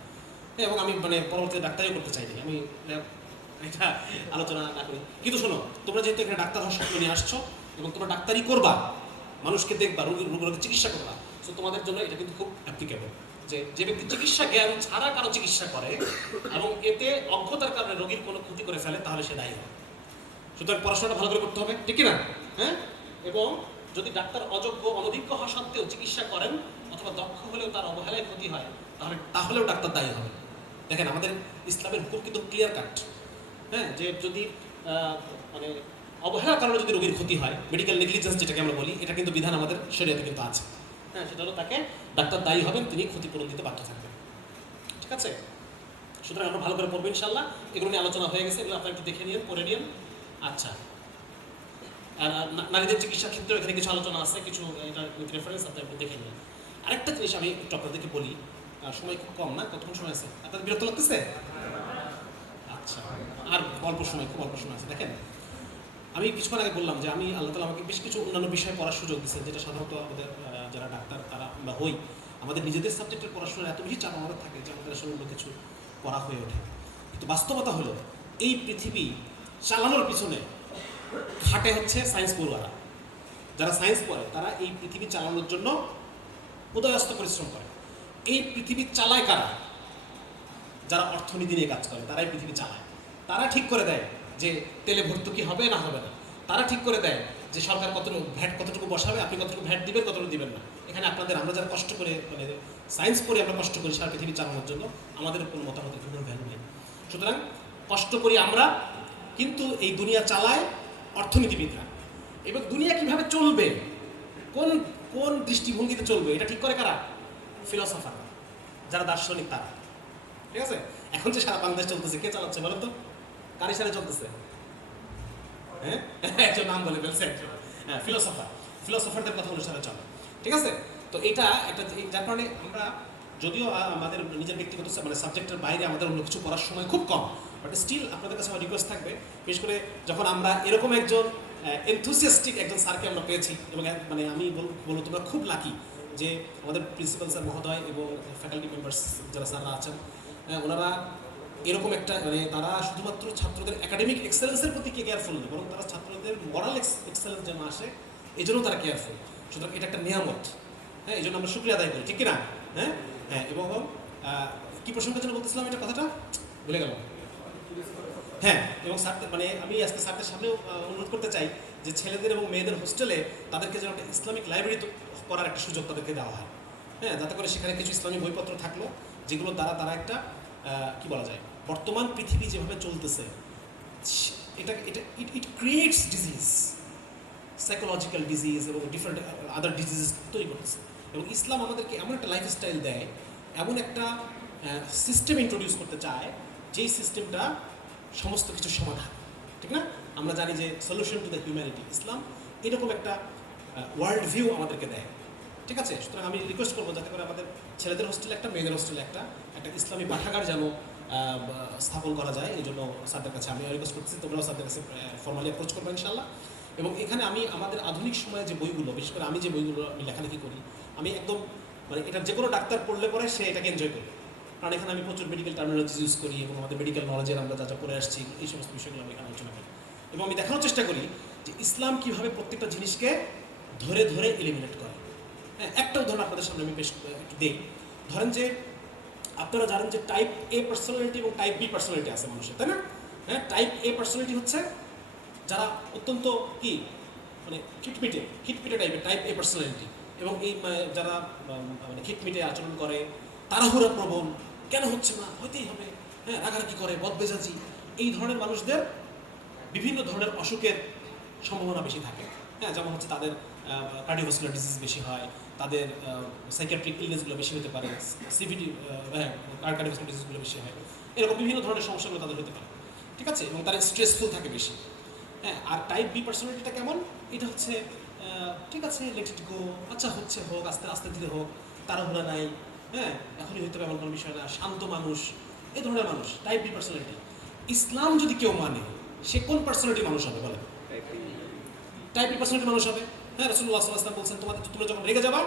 এবং আমি মানে পরবর্তীতে ডাক্তারিও করতে চাইনি, আমি এটা আলোচনা না করি। কিন্তু শোনো, তোমরা যেহেতু এখানে ডাক্তার হওয়ার স্বপ্ন নিয়ে আসছো এবং তোমরা ডাক্তারি করবা, মানুষকে দেখবা, রোগীকে চিকিৎসা করবা, সো তোমাদের জন্য এটা কিন্তু খুব অ্যাপ্লিকেবল। যে ব্যক্তি চিকিৎসা জ্ঞান ছাড়া কারো চিকিৎসা করে এবং এতে অজ্ঞতার কারণে রোগীর কোনো ক্ষতি করে ফেলে, তাহলে সে দায়ী হবে। সুতরাং পড়াশোনাটা ভালো করে করতে হবে, ঠিক কিনা? হ্যাঁ, এবং যদি ডাক্তার অযোগ্য, অনভিজ্ঞ হওয়া সত্ত্বেও চিকিৎসা করেন অথবা দক্ষ হলেও তার অবহেলায় ক্ষতি হয়, তাহলেও ডাক্তার দায়ী হবে। দেখেন, আমাদের ইসলামের হুকুম কিন্তু ক্লিয়ার কাট। হ্যাঁ, যে যদি মানে অবহেলার কারণে যদি রোগীর ক্ষতি হয়, মেডিকেল নেগলিজেন্স যেটাকে আমরা বলি, এটা কিন্তু বিধান আমাদের শরীয়তে কিন্তু আছে। হ্যাঁ, সেটা হলো তাকে ডাক্তার দায়ী হবেন, তিনি ক্ষতিপূরণ দিতে বাধ্য থাকবেন, ঠিক আছে? সুতরাং আমরা ভালো করে পড়বো ইনশাআল্লাহ। এগুলো নিয়ে আলোচনা হয়ে গেছে, এগুলো আপনারা একটু দেখে নিন, পড়ে নিন। আচ্ছা, আর নারীদের চিকিৎসার ক্ষেত্রে এখানে কিছু আলোচনা আছে, কিছু এটা উইথ রেফারেন্স আপনারা একটু দেখে নিন। আরেকটা জিনিস আমি একটু আপনাদেরকে বলি, সময় খুব কম না, কতক্ষণ সময় আছে? আপনাদের বিরক্ত লাগতেছে? আচ্ছা, আর অল্প সময়, খুব অল্প সময় আছে। দেখেন, আমি কিছুক্ষণ আগে বললাম যে আমি আল্লাহ তাআলা আমাকে বেশ কিছু অন্যান্য বিষয় পড়ার সুযোগ দিচ্ছেন, যেটা সাধারণত আমাদের যারা ডাক্তার তারা আমরা হই, আমাদের নিজেদের সাবজেক্টের পড়াশোনার এত বেশি চাপ আমাদের থাকে যে আমাদের আসলে অন্য কিছু পড়া হয়ে ওঠে। কিন্তু বাস্তবতা হলো, এই পৃথিবী চালানোর পিছনে খাটে হচ্ছে সায়েন্স পড়ুয়ারা। যারা সায়েন্স পড়ে তারা এই পৃথিবী চালানোর জন্য উদয়াস্ত পরিশ্রম করে। এই পৃথিবী চালায় কারা? যারা অর্থনীতি নিয়ে কাজ করে, তারাই পৃথিবী চালায়। তারা ঠিক করে দেয় যে তেলে ভর্তুকি হবে না হবে না, তারা ঠিক করে দেয় যে সরকার কতটুকু বসাবে, আপনি কতটুকু ভ্যাট দিবেন, কতটুকু দিবেন না। এখানে আমরা যারা কষ্ট করে মানে সায়েন্স পড়ে আমরা কষ্ট করি সারা পৃথিবী চালানোর জন্য, আমাদের কোনো মতামতের কোনো ভ্যালু নেই। সুতরাং কষ্ট করি আমরা, কিন্তু এই দুনিয়া চালায় অর্থনীতিবিদরা। এবং দুনিয়া কিভাবে চলবে, কোন কোন দৃষ্টিভঙ্গিতে চলবে, এটা ঠিক করে কারা? ফিলোসফার, যারা দার্শনিক তারা, ঠিক আছে? এখন যে সারা বাংলাদেশ চলতেছে, কে চালাচ্ছে বলেন তো? কার ইশারায় চলতেছে? হ্যাঁ, একজন নাম বলে ফেলছে, একজন ফিলোসফারদের কথা অনুসারে চলে, ঠিক আছে? তো এটা একটা, যার কারণে আমরা যদিও আমাদের নিজের ব্যক্তিগত মানে সাবজেক্টের বাইরে আমাদের অন্য কিছু করার সময় খুব কম, বাট স্টিল আপনাদের কাছে আমার রিকোয়েস্ট থাকবে, বিশেষ করে যখন আমরা এরকম একজন এনথুসিয়াস্টিক একজন স্যারকে আমরা পেয়েছি, এবং মানে আমি বলবো তোমরা খুব লাকি যে আমাদের প্রিন্সিপাল স্যার মহোদয় এবং ফ্যাকাল্টি মেম্বার্স যারা স্যাররা আছেন, ওনারা এরকম একটা মানে তারা শুধুমাত্র ছাত্রদের একাডেমিক এক্সেলেন্সের প্রতি কেয়ারফুল না, বরং তারা ছাত্রদের মরাল এক্সেলেন্স যেন আসে এই জন্য তারা কেয়ারফুল। সুতরাং এটা একটা নিয়ামত, হ্যাঁ, এই জন্য আমরা শুক্রিয়া আদায় করি, ঠিক কিনা? হ্যাঁ হ্যাঁ। এবং কি প্রসঙ্গের জন্য বলতেছিলাম এটা কথাটা ভুলে গেলাম। হ্যাঁ, এবং স্যারদের মানে আমি আজকে স্যারদের সামনেও অনুরোধ করতে চাই যে ছেলেদের এবং মেয়েদের হোস্টেলে তাদেরকে যেন একটা ইসলামিক লাইব্রেরি করার একটা সুযোগ তাদেরকে দেওয়া হয়, হ্যাঁ, যাতে করে সেখানে কিছু ইসলামিক বইপত্র থাকলো যেগুলো দ্বারা তারা একটা কি বলা যায়, বর্তমান পৃথিবী যেভাবে চলতেছে এটা এটা it creates disease, psychological disease এবং ডিফারেন্ট আদার ডিজিজ তৈরি করতেছে। এবং ইসলাম আমাদেরকে এমন একটা লাইফস্টাইল দেয়, এমন একটা সিস্টেম ইন্ট্রোডিউস করতে চায় যেই সিস্টেমটা সমস্ত কিছুর সমাধান, ঠিক না? আমরা জানি যে সলিউশন টু দ্য হিউম্যানিটি, ইসলাম এরকম একটা ওয়ার্ল্ড ভিউ আমাদেরকে দেয়, ঠিক আছে? সুতরাং আমি রিকোয়েস্ট করবো যাতে করে আমাদের ছেলেদের হোস্টেলে একটা, মেয়েদের হোস্টেলে একটা ইসলামী পাঠাগার যেন স্থাপন করা যায়। এই জন্য স্যারদের কাছে আমি রিকোয়েস্ট করতেছি, তোমরাও স্যারদের কাছে ফর্মালি অ্যাপ্রোচ করবো ইনশাল্লাহ। এবং এখানে আমি আমাদের আধুনিক সময়ে যে বইগুলো, বিশেষ করে আমি যে বইগুলো আমি লেখালেখি করি, আমি একদম মানে এটা যে কোনো ডাক্তার পড়লে পরে সে এটাকে এনজয় করি, কারণ এখানে আমি প্রচুর মেডিকেল টার্মিনোলজি ইউজ করি এবং আমাদের মেডিকেল নলেজের আমরা যা যা পড়ে আসছি এই সমস্ত বিষয়গুলো আমি এখানে আলোচনা করি। এবং আমি দেখানোর চেষ্টা করি যে ইসলাম কীভাবে প্রত্যেকটা জিনিসকে ধরে ধরে এলিমিনেট করে। হ্যাঁ, একটা উদাহরণ আপনাদের সামনে আমি পেশ একটু দিই। ধরেন যে আপনারা জানেন যে টাইপ এ পার্সোনালিটি এবং টাইপ বি পার্সোনালিটি আছে মানুষের, তাই না? হ্যাঁ, টাইপ এ পার্সোনালিটি হচ্ছে যারা অত্যন্ত কি মানে খিটমিটে টাইপের, টাইপ এ পার্সোনালিটি। এবং এই যারা মানে খিটমিটে আচরণ করে, তাড়াহুড়া প্রবণ, কেন হচ্ছে না, হইতেই হবে, হ্যাঁ, রাগারাগি করে, বদমেজাজি, এই ধরনের মানুষদের বিভিন্ন ধরনের অসুখের সম্ভাবনা বেশি থাকে। হ্যাঁ, যেমন হচ্ছে তাদের কার্ডিওভাস্কুলার ডিজিজ বেশি হয়, তাদের সাইকিয়াট্রিক ইলনেসগুলো বেশি হতে পারে, সিভিটি কার্ডিওভাস্কুলার ডিজিজগুলো বেশি হয়, এরকম বিভিন্ন ধরনের সমস্যাগুলো তাদের হতে পারে, ঠিক আছে? এবং তারা স্ট্রেসফুল থাকে বেশি। হ্যাঁ, আর টাইপ বি পার্সোনালিটিটা কেমন? এটা হচ্ছে ঠিক আছে, লেট ইট গো, আচ্ছা হচ্ছে হোক, আস্তে আস্তে ধীরে হোক, তাড়াহুড়া নাই, হ্যাঁ, এখনই হইতে হবে এমন কোনো বিষয় না, শান্ত মানুষ, এই ধরনের মানুষ টাইপ বি পার্সোনালিটি। ইসলাম যদি কেউ মানে সে কোন পার্সোনালিটি মানুষ হবে বলে? টাইপ বি পার্সোনালিটি মানুষ হবে। হ্যাঁ, রাসূলুল্লাহ সাল্লাল্লাহু আলাইহি ওয়াসাল্লাম বলছেন তোমরা যখন রেগে যাবা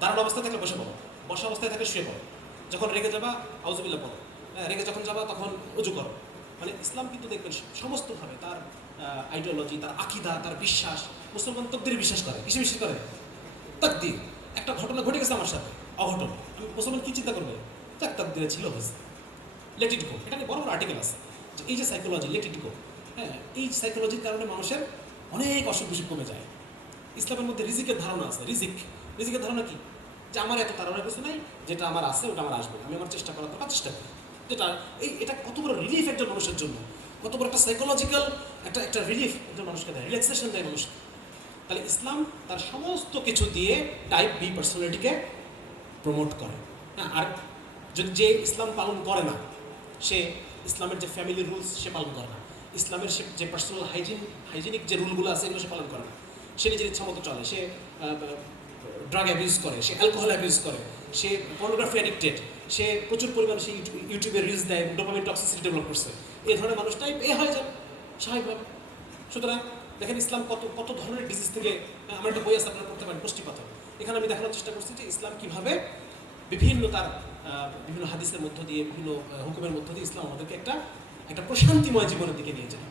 দাঁড়ানো অবস্থায় থাকলে বসে পড়ো, বসা অবস্থায় থাকলে শুয়ে পড়ো, যখন রেগে যাবা আউযুবিল্লাহ পড়ো, হ্যাঁ, রেগে যখন যাবা তখন উজু করো। মানে ইসলাম কিন্তু দেখবেন সমস্তভাবে তার আইডিওলজি, তার আকিদা, তার বিশ্বাস, মুসলমান তকদিরে বিশ্বাস করে। কিসে বিশ্বাস করে? তাকদির। একটা ঘটনা ঘটে গেছে আমার সাথে, অঘটন, আমি মুসলমান কি চিন্তা করবে? যাক, তাকদিরে ছিল, হয়েছে, লেট ইট গো। এটা নিয়ে বড় বড় আর্টিকেল আছে যে এই যে সাইকোলজি, লেট ইট গো, হ্যাঁ, এই সাইকোলজির কারণে মানুষের অনেক অসুখ বিসুখ কমে যায়। ইসলামের মধ্যে রিজিকের ধারণা আছে। রিজিকের ধারণা কি? যে আমার এত তাড়ানোর কিছু নাই, যেটা আমার আছে ওটা আমার আসবে, আমি আমার চেষ্টা করার দরকার চেষ্টা করি, যেটা এটা কত বড় রিলিফ একজন মানুষের জন্য, কত বড় একটা সাইকোলজিক্যাল একটা রিলিফ একজন মানুষকে দেয়, রিল্যাক্সেশন দেয় মানুষকে। তাহলে ইসলাম তার সমস্ত কিছু দিয়ে টাইপ বি পার্সোনালিটিকে প্রমোট করে। হ্যাঁ, আর যদি যে ইসলাম পালন করে না, সে ইসলামের যে ফ্যামিলি রুলস সে পালন করে না, ইসলামের সে যে পার্সোনাল হাইজিনিক যে রুলগুলো আছে এগুলো সে পালন করে না, সে নিজের ইচ্ছা মতো চলে, সে ড্রাগ অ্যাবিউজ করে, সে অ্যালকোহল অ্যাবিউজ করে, সে পর্নোগ্রাফি অ্যাডিক্টেড, সে প্রচুর পরিমাণে সে ইউটিউবে রিলস দেয়, ডোপামিন টক্সিসিটি ডেভেলপ করছে, এই ধরনের মানুষ টাইপ এ হয়ে যাবে স্বাভাবিকভাবে। সুতরাং দেখেন ইসলাম কত কত ধরনের ডিজিজ থেকে, আমার একটা বই আছে আপনারা পড়তে পারেন, পুষ্টিপাথর। এখানে আমি দেখানোর চেষ্টা করছি যে ইসলাম কীভাবে বিভিন্ন তার বিভিন্ন হাদিসের মধ্য দিয়ে, বিভিন্ন হুকুমের মধ্য দিয়ে ইসলাম আমাদেরকে একটা প্রশান্তিময় জীবনের দিকে নিয়ে যায়।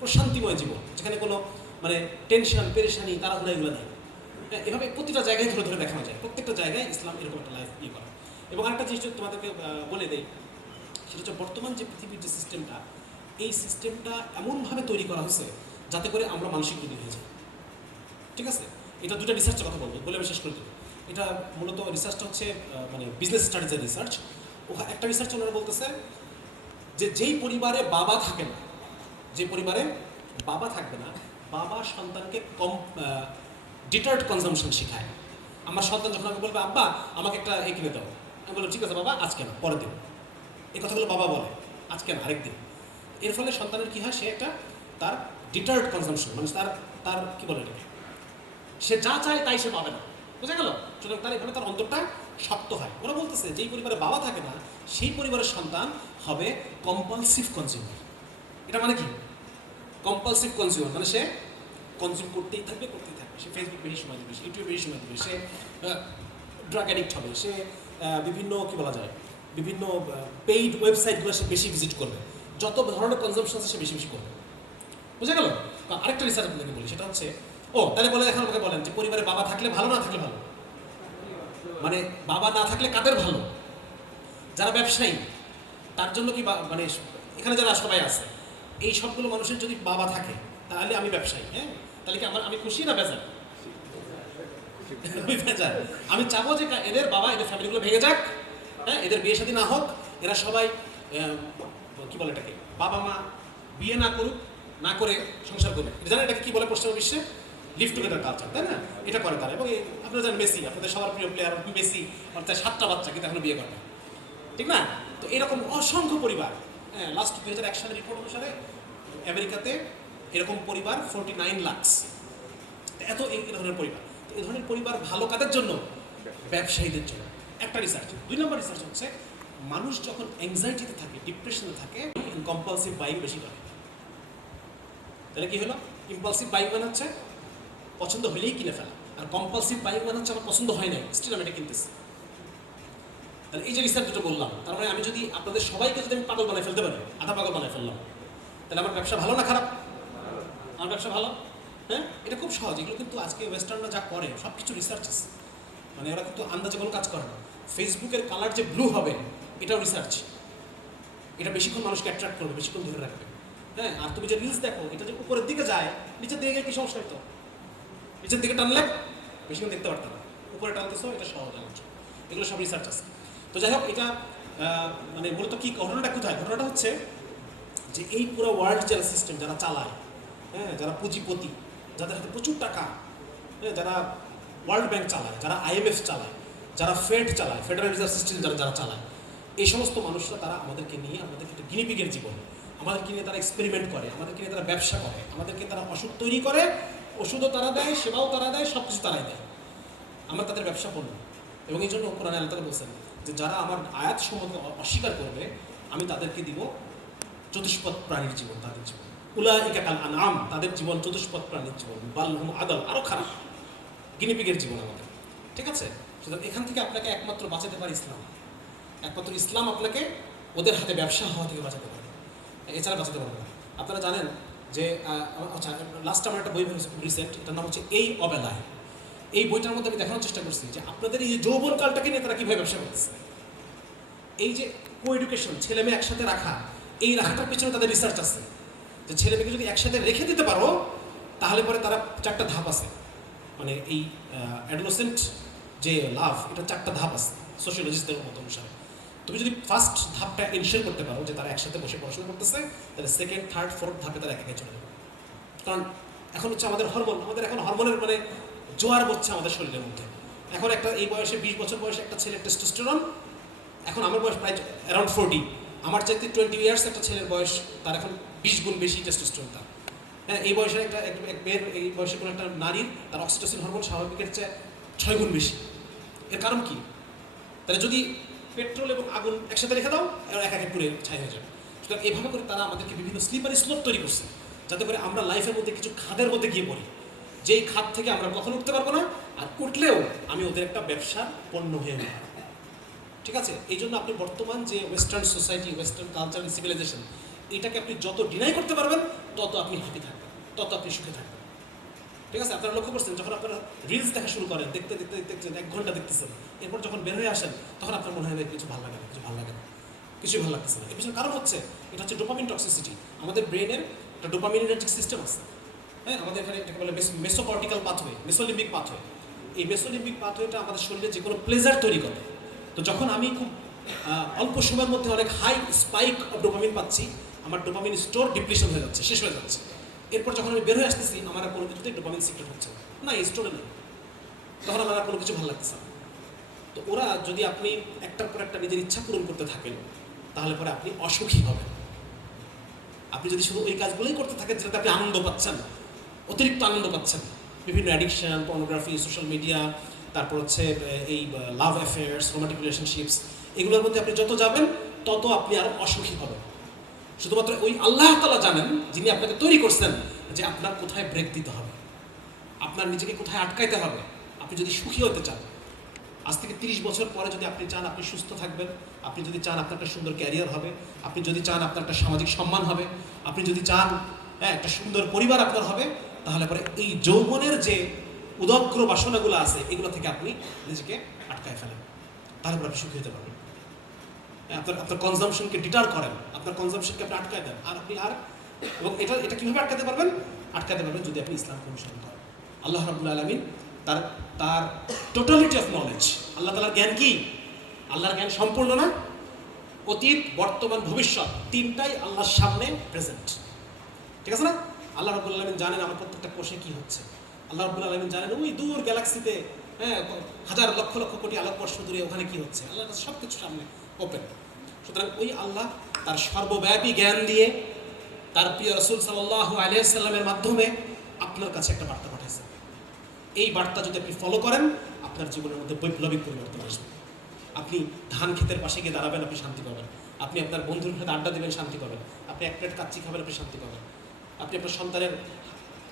প্রশান্তিময় জীবন, যেখানে কোনো মানে টেনশন, পেরেশানি, তাড়াহুড়া এগুলো নেই। এভাবে প্রতিটা জায়গায় ধরে ধরে দেখানো যায়, প্রত্যেকটা জায়গায় ইসলাম এরকম একটা লাইফ ইয়ে করে। এবং আরেকটা জিনিস তোমাদেরকে বলে দেই, সেটা হচ্ছে বর্তমান যে পৃথিবীর যে সিস্টেমটা, এই সিস্টেমটা এমনভাবে তৈরি করা হয়েছে যাতে করে আমরা মানসিক রোগী হয়ে যাই, ঠিক আছে? এটা দুটো রিসার্চের কথা বলে আমি শেষ করে দেবো। এটা মূলত রিসার্চটা হচ্ছে মানে বিজনেস স্টাডিজের রিসার্চ। একটা রিসার্চ ওনারা বলতেছে যে যেই পরিবারে বাবা থাকে না, যে পরিবারে বাবা থাকবে না, বাবা সন্তানকে ডিটার্ড কনজামশন শেখায়। আমার সন্তান যখন আমাকে বলবে আব্বা আমাকে একটা এ কিনে দাও, আমি বলবো ঠিক আছে বাবা, আজকে না, পরের দিন। এই কথাগুলো বাবা বলে, আজকে না, আরেকদিন। এর ফলে সন্তানের কী হয়, সে একটা তার ডিটার্ড কনজামশন, মানে তার কী বলে এটাকে, সে যা চায় তাই সে পাবে না, বুঝা গেল? সুতরাং তার এখানে তার অন্তরটা শক্ত হয়। ওরা বলতেছে যেই পরিবারে বাবা থাকে না, সেই পরিবারের সন্তান হবে কম্পালসিভ কনজিউমার। এটা মানে কি? কম্পালসিভ কনজিউমার মানে সে কনজিউম করতেই থাকবে। সে ফেসবুক বেশি সময় দেবে, সে ইউটিউবে বেশি সময় দেবে, সে ড্রাগ অ্যাডিক্ট হবে, সে বিভিন্ন কী বলা যায় বিভিন্ন পেইড ওয়েবসাইটগুলো সে বেশি ভিজিট করবে, যত ধরনের কনজামশন আছে সে বেশি বেশি করবে। বুঝা গেল? আরেকটা রিসার্চ আপনাকে বলি, সেটা হচ্ছে তাহলে বলে এখন আমাকে বলেন যে পরিবারে বাবা থাকলে ভালো না থাকলে ভালো? মানে বাবা না থাকলে কাদের ভালো? যারা ব্যবসায়ী তার জন্য কি মানে এখানে যারা সবাই আছে এই সবগুলো মানুষের যদি বাবা থাকে তাহলে আমি ব্যবসায়ী, হ্যাঁ, তাহলে কি আমি খুশি না বেজার? বেজার। আমি চাবো যে এদের বাবা এদের ফ্যামিলিগুলো ভেঙে যাক, হ্যাঁ, এদের বিয়ে শাদী না হোক, এরা সবাই কি বলে এটাকে, বাবা মা বিয়ে না করুক, না করে সংসার করুক। জানেন এটাকে কি বলে পশ্চিমা বিশ্বে? লিভ টুগেদার কালচার, তাই না? এটা করে তারা। এবং আপনারা জানেন মেসি, আপনাদের সবার প্রিয় প্লেয়ার মেসি, অর্থাৎ 7টা বাচ্চা কিন্তু এখনো বিয়ে করে, ঠিক না? তো এরকম অসংখ্য পরিবার, হ্যাঁ, লাস্ট 2001 সালের রিপোর্ট অনুসারে আমেরিকাতে এরকম পরিবার 49 লাখ। এত এই ধরনের পরিবার। তো এই ধরনের পরিবার ভালো কাদের জন্য? ব্যবসায়ীদের জন্য। একটা রিসার্চ। 2 নম্বর রিসার্চ হচ্ছে মানুষ যখন অ্যাংজাইটিতে থাকে, ডিপ্রেশনে থাকে, কম্পালসিভ বাইং বেশি করে। তাহলে কি হলো? ইম্পালসিভ বাইং মানে হচ্ছে পছন্দ হলেই কিনে ফেলা, আর কম্পালসিভ বাইং মানে হচ্ছে আমার পছন্দ হয় নাই, স্টিল আমি এটা কিনতেছি। তাহলে এই যে রিসার্চ দুটো বললাম, তার মানে আমি যদি আপনাদের সবাইকে যদি আমি পাগল বানাই ফেলতে পারি, আধা পাগল বানাই ফেললাম, তাহলে আমার ব্যবসা ভালো না খারাপ? আমার ব্যবসা ভালো, হ্যাঁ। এটা খুব সহজ। এগুলো কিন্তু আজকে ওয়েস্টার্নরা যা করে সব কিছু রিসার্চ আছে, মানে ওরা কিন্তু আন্দাজে কোনো কাজ করে না। ফেসবুকের কালার যে ব্লু হবে এটাও রিসার্চ। এটা বেশিক্ষণ মানুষকে অ্যাট্রাক্ট করবে, বেশিক্ষণ ধরে রাখবে, হ্যাঁ। আর তুমি যে রিলস দেখো, এটা যে উপরের দিকে যায়, নিচের দিকে গেলে কি সমস্যা হতো? নিচের দিকে টানলে বেশিক্ষণ দেখতে পারতাম না, উপরে টানতেছো, এটা সহজ আলোচনা। এগুলো সব রিসার্চ আছে। তো যাই হোক, এটা মানে মূলত কি ঘটনাটা কোথায়? ঘটনাটা হচ্ছে যে এই পুরো ওয়ার্ল্ড যারা সিস্টেম যারা চালায়, হ্যাঁ, যারা পুঁজিপতি, যাদের হাতে প্রচুর টাকা, হ্যাঁ, যারা ওয়ার্ল্ড ব্যাংক চালায়, যারা IMF চালায়, যারা ফেড চালায়, ফেডারেল রিজার্ভ সিস্টেম যারা চালায়, এই সমস্ত মানুষরা তারা আমাদেরকে নিয়ে, আমাদেরকে একটা গিনিপিগের জীবন, আমাদেরকে নিয়ে তারা এক্সপেরিমেন্ট করে, আমাদেরকে নিয়ে তারা ব্যবসা করে, আমাদেরকে তারা ওষুধ তৈরি করে, ওষুধও তারা দেয়, সেবাও তারা দেয়, সব কিছু তারাই দেয়। আমরা তাদের ব্যবসা পণ্য। এবং এই জন্য কোরআনে আল্লাহ তাআলা বলছেন যে যারা আমার আয়াত সমূহকে অস্বীকার করবে আমি তাদেরকে দিব চতুষ্পদ প্রাণীর জীবন, তাদের জীবন। উলাইকা কাল আনআম, তাদের জীবন চতুষ্পদ প্রাণীর জীবন, বাল হুম আদাল, আরো খারাপ, গিনিপিগের জীবন আমাদের। ঠিক আছে? সুতরাং এখান থেকে আপনাকে একমাত্র বাঁচাতে পারে ইসলাম। একমাত্র ইসলাম আপনাকে ওদের হাতে ব্যবসা হওয়া থেকে বাঁচাতে পারে, এছাড়া বাঁচাতে পারবে না। আপনারা জানেন যে আচ্ছা, লাস্ট আমার একটা বই বেরিয়েছে খুব রিসেন্ট, এটার নাম হচ্ছে এই অবেলায়। এই বইটার মধ্যে আমি দেখানোর চেষ্টা করছি যে আপনাদের এই যে যৌবনকালটাকে নিয়ে তারা কীভাবে ব্যবসা করতেছে। এই যে কো এডুকেশন, ছেলে মেয়ে একসাথে রাখা, এই রাখাটার পেছনে তাদের রিসার্চ আছে যে ছেলে মেয়েকে যদি একসাথে রেখে দিতে পারো তাহলে পরে তারা 4টা ধাপ আছে, মানে এই অ্যাডোলেসেন্ট যে লাভ, এটা 4টা ধাপ আছে সোশিওলজিস্টদের মত অনুসারে। তুমি যদি ফার্স্ট ধাপটা এনশিওর করতে পারো যে তারা একসাথে বসে পড়াশোনা করতেছে, তাহলে সেকেন্ড, থার্ড, ফোর্থ ধাপে তারা একে চলে যাবে। কারণ এখন হচ্ছে আমাদের হরমোন, আমাদের এখন হরমোনের মানে জোয়ার বচ্ছে আমাদের শরীরের মধ্যে। এখন একটা এই বয়সে 20 বছর বয়সে একটা ছেলের টেস্টোস্টেরন, এখন আমার বয়স প্রায় অ্যারাউন্ড 40, আমার চাইতে 20 ইয়ার্স একটা ছেলের বয়স, তার এখন 20 গুণ বেশি টেস্টোস্টেরন তার। হ্যাঁ, এই বয়সে একটা মেয়ের, এই বয়সে কোনো একটা নারীর তার অক্সিটোসিন হরমোন স্বাভাবিকের চেয়ে 6 গুণ বেশি। এর কারণ কি? তাহলে যদি পেট্রোল এবং আগুন একসাথে রেখে দাও, এক একে পুড়ে ছাই হয়ে যাবে। সুতরাং এইভাবে করে তারা আমাদেরকে বিভিন্ন স্লিপারি স্লোপ তৈরি করছে, যাতে করে আমরা লাইফের মধ্যে কিছু খাদের মধ্যে গিয়ে পড়ি, যেই খাত থেকে আমরা কখনো উঠতে পারবো না, আর উঠলেও আমি ওদের একটা ব্যবসার পণ্য হয়ে নেব। ঠিক আছে? এই জন্য আপনি বর্তমান যে western society, western culture, civilization, এটাকে আপনি যত ডিনাই করতে পারবেন তত আপনি হ্যাপি থাকবেন, তত আপনি সুখে থাকবেন। ঠিক আছে? আপনারা লক্ষ্য করছেন যখন আপনারা রিলস দেখা শুরু করেন, দেখতে দেখতে দেখতে 1 ঘন্টা দেখতেছেন, এরপর যখন বের হয়ে আসেন তখন আপনার মনে হয় কিছু ভালো লাগে না, কিছু ভালো লাগে না, কিছুই ভালো লাগতেছে না। এর পিছনে কারণ হচ্ছে এটা হচ্ছে ডোপামিন টক্সিসিটি। আমাদের ব্রেনের একটা ডোপামিনার্জিক সিস্টেম আছে, হ্যাঁ, আমাদের এখানে এটাকে বলে মেসোকর্টিক্যাল পাথওয়ে, মেসোলিম্বিক পাথওয়ে। এই মেসোলিম্বিক পাথওয়েটা আমাদের শরীরে যে কোনো প্লেজার তৈরি করে। তো যখন আমি খুব অল্প সময়ের মধ্যে অনেক হাই স্পাইক অফ ডোপামিন পাচ্ছি, আমার ডোপামিন স্টোর ডিপ্লিশন হয়ে যাচ্ছে, শেষ হয়ে যাচ্ছে। এরপর যখন আমি বের হয়ে আসতেছি আমার আর কোনো কিছুতেই ডোপামিন সিক্রেট হচ্ছে না, এই স্টোরে নেই, তখন আমার আর কোনো কিছু ভালো লাগতেছে না। তো ওরা যদি আপনি একটার পর একটা নিজের ইচ্ছা পূরণ করতে থাকেন তাহলে পরে আপনি অসুখী হবেন। আপনি যদি শুধু ওই কাজগুলোই করতে থাকেন যেটাতে আপনি আনন্দ পাচ্ছেন, অতিরিক্ত আনন্দ পাচ্ছেন, বিভিন্ন অ্যাডিকশন, পর্নোগ্রাফি, সোশ্যাল মিডিয়া, তারপর হচ্ছে এই লাভ অ্যাফেয়ার্স, রোমান্টিক রিলেশনশিপস, এগুলোর মধ্যে আপনি যত যাবেন তত আপনি আরো অসুখী হবেন। শুধুমাত্র ওই আল্লাহ তাআলা জানেন, যিনি আপনাকে তৈরি করছেন, যে আপনার কোথায় ব্রেক দিতে হবে, আপনার নিজেকে কোথায় আটকাইতে হবে। আপনি যদি সুখী হতে চান, আজ থেকে 30 বছর পরে যদি আপনি চান আপনি সুস্থ থাকবেন, আপনি যদি চান আপনার একটা সুন্দর ক্যারিয়ার হবে, আপনি যদি চান আপনার একটা সামাজিক সম্মান হবে, আপনি যদি চান একটা সুন্দর পরিবার আপনার হবে, তাহলে পরে এই যৌবনের যে উদগ্র বাসনাগুলো আছে এগুলো থেকে আপনি নিজেকে আটকায় ফেলেন, তাহলে পরে আপনি সুখী হতে পারবেন। আপনার কনজামশনকে ডিটার করেন, আপনার কনজামশনকে আপনি আটকায় দেন, এবং এটা কিভাবে আটকাতে পারবেন? আটকাতে পারবেন যদি আপনি ইসলামকে অনুসরণ করেন। আল্লাহ রাব্বুল আলামিন তার টোটালিটি অফ নলেজ, আল্লাহ তাআলার জ্ঞান কি? আল্লাহর জ্ঞান সম্পূর্ণ না? অতীত, বর্তমান, ভবিষ্যৎ তিনটাই আল্লাহর সামনে প্রেজেন্ট, ঠিক আছে না? আল্লাহ রাব্বুল আলামিন জানেন আমার প্রত্যেকটা কোষে কি হচ্ছে। আল্লাহ রাব্বুল আলামিন জানেন ওই দূর গ্যালাক্সিতে হাজার লক্ষ লক্ষ কোটি আলোকবর্ষ দূরে ওখানে কি হচ্ছে। আল্লাহর কাছে সব কিছু সামনে ওপেন। সুতরাং ওই আল্লাহ তার সর্বব্যাপী জ্ঞান দিয়ে তার প্রিয় রাসূল সাল্লাল্লাহু আলাইহি ওয়াসাল্লামের মাধ্যমে আপনার কাছে একটা বার্তা পাঠাইছে। এই বার্তা যদি আপনি ফলো করেন আপনার জীবনের মধ্যে বৈপ্লবিক পরিবর্তন আসবে। আপনি ধান ক্ষেতের পাশে গিয়ে দাঁড়াবেন, আপনি শান্তি পাবেন। আপনি আপনার বন্ধুর সাথে আড্ডা দেবেন, শান্তি পাবেন। আপনি এক প্লেট কাচ্চি খাবেন, আপনি শান্তি পাবেন। আপনি আপনার সন্তানের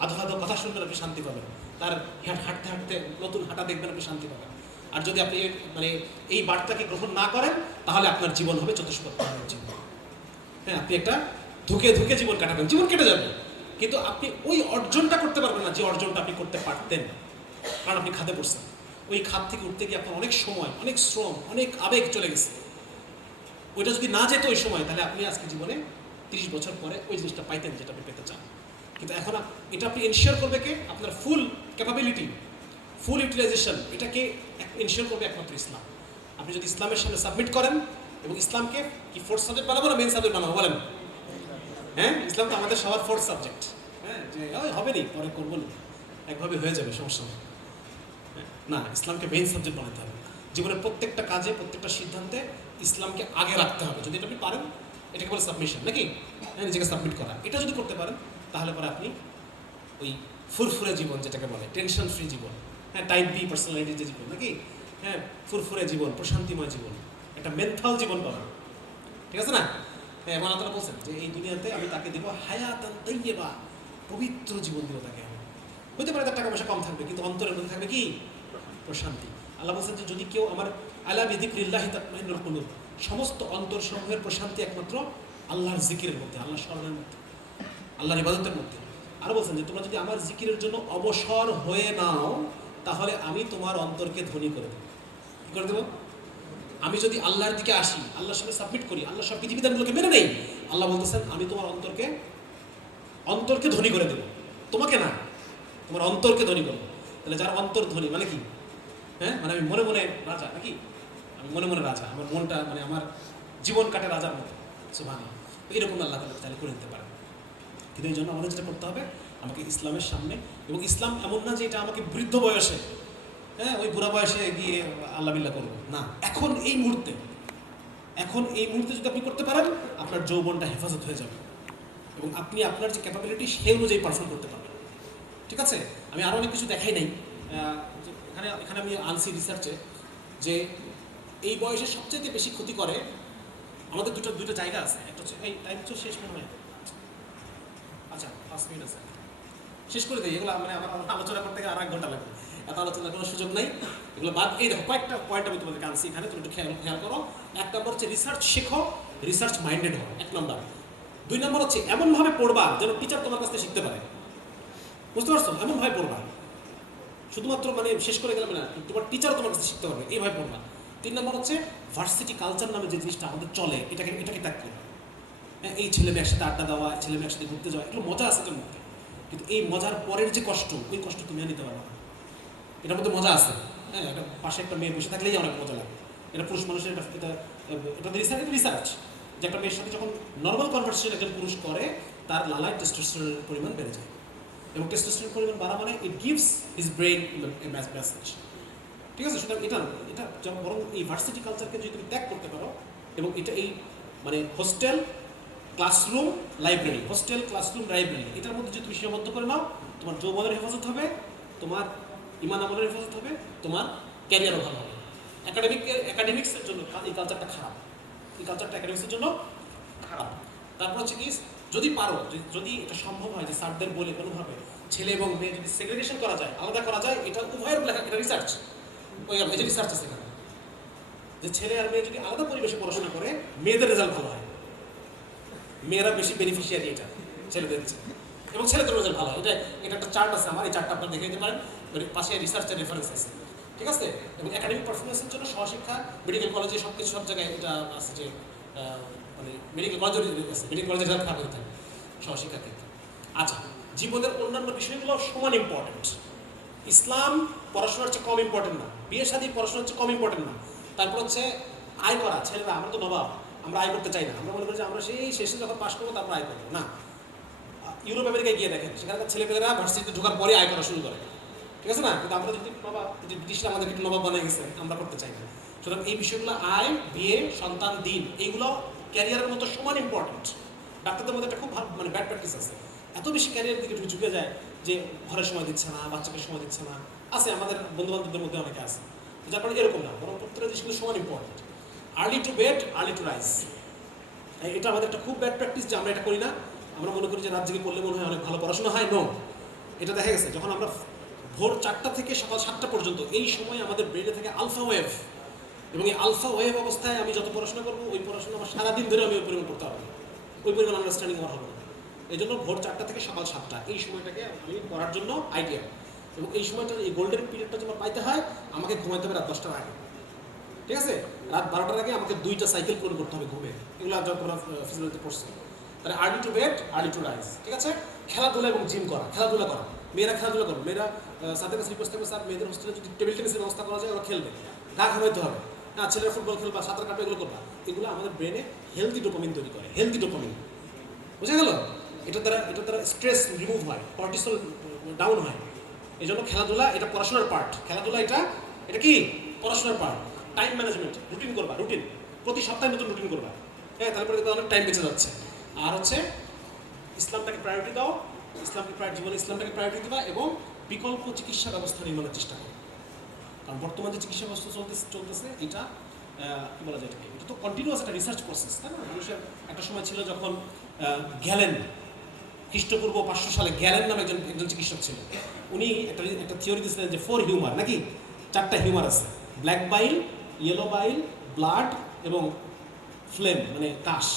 আধো আধো কথা শুনবেন, আপনি শান্তি পাবেন। তার হাঁটতে হাঁটতে নতুন হাঁটা দেখবেন, আপনি শান্তি পাবেন। আর যদি আপনি এই বার্তাকে গ্রহণ না করেন তাহলে আপনার জীবন হবে চতুষ্পদ জীবন। আপনি একটা ধুকে ধুকে জীবন কাটাবেন, জীবন কেটে যাবে, কিন্তু আপনি ওই অর্জনটা করতে পারবেন না যে অর্জনটা আপনি করতে পারতেন, কারণ আপনি খাতে পড়ছেন। ওই খাত থেকে উঠতে গিয়ে আপনার অনেক সময়, অনেক শ্রম, অনেক আবেগ চলে গেছে। ওইটা যদি না যেত ওই সময়, তাহলে আপনি আজকে জীবনে 30 বছর পরে ওই জিনিসটা পাইতেন যেটা আপনি পেতে চান। কিন্তু এখন এটা আপনি এনশিওর করবে কে? আপনার ফুল ক্যাপাবিলিটি, ফুল ইউটিলাইজেশন, এটাকে এনশিওর করবে একমাত্র ইসলাম। আপনি যদি ইসলামের সামনে সাবমিট করেন, এবং ইসলামকে কি ফোর্থ সাবজেক্ট বানাবো না মেইন সাবজেক্ট বানাবো বলেন? ইসলাম তো আমাদের সবার ফোর্থ সাবজেক্ট। যে হবে নি, পরে করবো না, একভাবে হয়ে যাবে, সমস্যা নেই। না, ইসলামকে মেইন সাবজেক্ট বানাতে হবে। জীবনের প্রত্যেকটা কাজে, প্রত্যেকটা সিদ্ধান্তে ইসলামকে আগে রাখতে হবে। যদি এটা আপনি পারেন, এটাকে বলে সাবমিশন, নাকি? নিজেকে সাবমিট করা। এটা যদি করতে পারেন তাহলে পরে আপনি ওই ফুরফুরে জীবন যেটাকে বলে, টেনশন ফ্রি জীবন, টাইপ বি পার্সোনালিটির যে জীবন, নাকি? ফুরফুরে জীবন, প্রশান্তিময় জীবন, একটা মেন্টাল জীবন পাবেন, ঠিক আছে না? এবং আল্লাহ তাআলা বলছেন যে এই দুনিয়াতে আমি তাকে দিব হায়াতান তাইয়্যিবা, পবিত্র জীবন দিব তাকে। হতে পারে তার টাকা পয়সা কম থাকবে, কিন্তু অন্তরের মধ্যে থাকবে কি? প্রশান্তি। আল্লাহ বলছেন যে যদি কেউ আমার আলা বিযিকরিল্লাহি তাতমাইন্নুল কুলুব, সমস্ত অন্তর সমূহের প্রশান্তি একমাত্র আল্লাহর জিকিরের মধ্যে, আল্লাহর স্মরণের মধ্যে, আল্লাহর ইবাদতের মধ্যে। আরো বলছেন যে তোমরা যদি আমার জিকিরের জন্য অবসর হয়ে নাও তাহলে আমি তোমার অন্তরকে ধনী করে দেবো। কি করে দেবো? আমি যদি আল্লাহর দিকে আসি, আল্লাহর সাথে সাবমিট করি, আল্লাহর সব বিধিবিধানগুলোকে মেনে নেই, আল্লাহ বলতেছেন আমি তোমার অন্তরকে ধনী করে দেবো, তোমাকে না, তোমার অন্তরকে ধনী করবো। তাহলে যার অন্তর ধনী মানে কি? মানে আমি মনে মনে রাজা, নাকি? আমি মনে মনে রাজা, আমার মনটা আমার জীবন কাটে রাজার মতো। সুবহানাল্লাহ। এরকম আল্লাহ তাহলে করে দিতে পারে। কিন্তু এই জন্য আমাদের যেটা করতে হবে, আমাকে ইসলামের সামনে, এবং ইসলাম এমন না যে এটা আমাকে বৃদ্ধ বয়সে, ওই বুড়া বয়সে গিয়ে আল্লাহ বিল্লাহ করবো না। এখন এই মুহূর্তে যদি আপনি করতে পারেন, আপনার যৌবনটা হেফাজত হয়ে যাবে, এবং আপনি আপনার যে ক্যাপাবিলিটি সেই অনুযায়ী পারফর্ম করতে পারবেন, ঠিক আছে? আমি আরও অনেক কিছু দেখাই নাই। এখানে আমি আনছি রিসার্চে যে এই বয়সে সবচেয়ে বেশি ক্ষতি করে আমাদের দুটো জায়গা আছে। একটা হচ্ছে এই টাইম তো শেষ মনে হয়, আচ্ছা 5 মিনিট আছে, শেষ করে দিই। এগুলো আমার আলোচনা করতে গেলে আর 1 ঘন্টা লাগবে, এত আলোচনার কোনো সুযোগ নাই। এগুলো বাদ, এই দেখো কয়েকটা পয়েন্ট আমি তোমাদেরকে আনছি এখানে, তুমি একটু খেয়াল করো। 1 নম্বর হচ্ছে রিসার্চ শেখো, রিসার্চ মাইন্ডেড হও, 1 নম্বর। 2 নম্বর হচ্ছে এমনভাবে পড়বা যেন টিচার তোমার কাছ থেকে শিখতে পারে, বুঝতে পারছো? এমনভাবে পড়বা, শুধুমাত্র শেষ করে গেলাম না, তোমার টিচারও তোমার কাছে শিখতে পারবে, এইভাবে পড়বা। 3 নম্বর হচ্ছে ভার্সিটি কালচার নামে যে জিনিসটা আমাদের চলে, এটাকে ত্যাগ করবে। এই ছেলে মেয়ে একসাথে আড্ডা দেওয়া, ছেলে মেয়ে একসাথে ঘুরতে যাওয়া, এগুলো মজা আছে এটার মধ্যে, কিন্তু এই মজার পরের যে কষ্ট, ওই কষ্ট তুমি নিতে পারবে না। এটার মধ্যে মজা আছে, একটা পাশে একটা মেয়ে বসে থাকলেই অনেক মজা লাগে। এটা পুরুষ মানুষের এটা রিসার্চ যে একটা মেয়ের সাথে যখন নর্মাল কনভারসেশন একজন পুরুষ করে, তার লালায় টেস্টোস্টেরনের পরিমাণ বেড়ে যায়, এবং টেস্টোস্টেরনের পরিমাণ বাড়া মানে it gives his brain A message, ঠিক আছে? সুতরাং এটা যেমন বরং এই ভার্সিটি কালচারকে যদি তুমি ত্যাগ করতে পারো, এবং এটা এই হোস্টেল ক্লাসরুম লাইব্রেরি, এটার মধ্যে যদি তুমি সীমাবদ্ধ করে নাও, তোমার যৌবনের হেফাজত হবে, তোমার ইমান আমলের হেফাজত হবে, তোমার ক্যারিয়ারও ভালো হবে। একাডেমিক্সের জন্য এই কালচারটা খারাপ, এই কালচারটা একাডেমিক্সের জন্য খারাপ। তারপর হচ্ছে কি, যদি পারো, যদি এটা সম্ভব হয় যে স্যারদের বলে কোনোভাবে ছেলে এবং মেয়ে যদি সেগ্রিগেশন করা যায়, আলাদা করা যায়, এটা উভয়ের লেখা, এটা রিসার্চ, ওই যে রিসার্চ আছে এখানে, যে ছেলে আর মেয়ে যদি আলাদা পরিবেশে পড়াশোনা করে মেয়েদের রেজাল্ট ভালো হয়, মেয়েরা বেশি বেনিফিশিয়ারি এটা ছেলেদের চেয়ে। এবং ছেলেদের রেজাল্ট ভালো হয়। এটা একটা চার্ট আছে আমার, এই চার্টটা আপনারা দেখে নিতে পারেন, পাশে রিসার্চের রেফারেন্স আছে, ঠিক আছে। এবং একাডেমিক পারফরমেন্সের জন্য সহশিক্ষা মেডিকেল কলেজে সব জায়গায় এটা আছে যে মানে মেডিকেল কলেজের আছে, মেডিকেল কলেজের রেজাল্ট খারাপ হতে থাকে সহশিক্ষার ক্ষেত্রে। আচ্ছা, জীবনের অন্যান্য বিষয়গুলো সমান ইম্পর্টেন্ট। ইসলাম পড়াশোনার চেয়ে কম ইম্পর্টেন্ট না, বিয়ে শাদী পড়াশোনার চেয়ে কম ইম্পর্টেন্ট না। তারপর হচ্ছে আয় করা। ছেলেরা আমরা তো নবাব, আমরা আয় করতে চাই না, আমরা মনে করি যে আমরা সেই শেষে যখন পাশ করবো তারপর আয় করবো না। ইউরোপ আমেরিকায় গিয়ে দেখেন, সেখানকার ছেলেমেয়েরা ভার্সিটিতে ঢোকার পরে আয় করা শুরু করে, ঠিক আছে না। কিন্তু আমরা যদি নবাব, যে ব্রিটিশরা আমাদেরকে একটু নবাব বানিয়ে গেছে, আমরা করতে চাই না। সুতরাং এই বিষয়গুলো আয়, বিয়ে, সন্তান, দিন, এইগুলো ক্যারিয়ারের মতো সমান ইম্পর্টেন্ট। ডাক্তারদের মধ্যে একটা খুব ভালো মানে ব্যাড প্র্যাকটিস আছে, এত বেশি ক্যারিয়ার দিকে ঝুঁকে যায় যে ঘরের সময় দিচ্ছে না, বাচ্চাকে সময় দিচ্ছে না। আছে আমাদের বন্ধু বান্ধবদের মধ্যে অনেকে আছে, যার কারণে এরকম না, বরং প্রত্যেকটা জিনিসগুলো সমান important. Early to bed, early to rise, এটা আমাদের একটা খুব ব্যাড প্র্যাকটিস যে আমরা এটা করি না। আমরা মনে করি যে রাত জেগে পড়লে মনে হয় অনেক ভালো পড়াশোনা হয়। নো, এটা দেখা গেছে যখন আমরা ভোর 4টা থেকে সকাল 7টা পর্যন্ত এই সময় আমাদের ব্রেনে থেকে আলফা ওয়েভ, এবং এই আলফা ওয়েভ অবস্থায় আমি যত পড়াশোনা করবো ওই পড়াশোনা আমার সারাদিন ধরে আমি ওই পরিমাণ করতে পারবো, ওই পরিমাণ আন্ডারস্ট্যান্ডিং আমার হবে না। এই জন্য ভোর 4টা থেকে সকাল 7টা এই সময়টাকে আমি পড়ার জন্য আইডিয়া, এবং এই সময়টা এই গোল্ডেন পিরিয়ডটা যেন পাইতে হয় আমাকে ঘুমাইতে হবে রাত 10টার আগে, ঠিক আছে। রাত 12টার আগে আমাকে 2টা সাইকেল করে করতে হবে ঘুমে, এগুলো যখন তোমরা ফিজিওলজিতে পড়ছো। তাহলে early to bed, early to rise, ঠিক আছে। খেলাধুলা এবং জিম করা, খেলাধুলা করা, মেয়েরা খেলাধুলা করবে, মেয়েরা স্যারদের কাছে রিকোয়েস্ট থাকবে, স্যার মেয়েদের হোস্টেলে যদি টেবিল টেনিসের ব্যবস্থা করা যায় ওরা খেলবে, গা ঘামাইতে হবে না, ছেলেরা ফুটবল খেলবা, সাঁতার কাটবে, এগুলো করবা। এগুলো আমাদের ব্রেনে হেলদি ডোপামিন তৈরি করে, হেলদি ডোপামিন, বুঝা গেল। এটার দ্বারা স্ট্রেস রিমুভ হয়, কর্টিসল ডাউন হয়। এই জন্য খেলাধুলা এটা পড়াশোনার পার্ট, খেলাধুলা এটা কি পড়াশোনার পার্ট। টাইম ম্যানেজমেন্ট, রুটিন করবা, রুটিন প্রতি সপ্তাহে নতুন রুটিন করবা, হ্যাঁ, তারপরে অনেক টাইম বেঁচে যাচ্ছে। আর হচ্ছে ইসলামটাকে প্রায়োরিটি দাও, জীবনে ইসলামটাকে প্রায়োরিটি দিবা, এবং বিকল্প চিকিৎসা ব্যবস্থা নির্মাণের চেষ্টা করো। কারণ বর্তমান যে চিকিৎসা ব্যবস্থা চলতেছে এটা কী বলা যায়, এটা তো কন্টিনিউয়াস একটা রিসার্চ প্রসেস, তাই না। মানুষের একটা সময় ছিল যখন গ্যালেন, খ্রিস্টপূর্ব 500 সালে গ্যালেন নামে একজন চিকিৎসক ছিল। উনি একটা থিওরি দিয়েছিলেন যে 4 হিউমার, নাকি 4টা হিউমার আছে, ব্ল্যাক বাইল, ইয়েলো বাইল, ব্লাড এবং ফ্লেম মানে কাশ।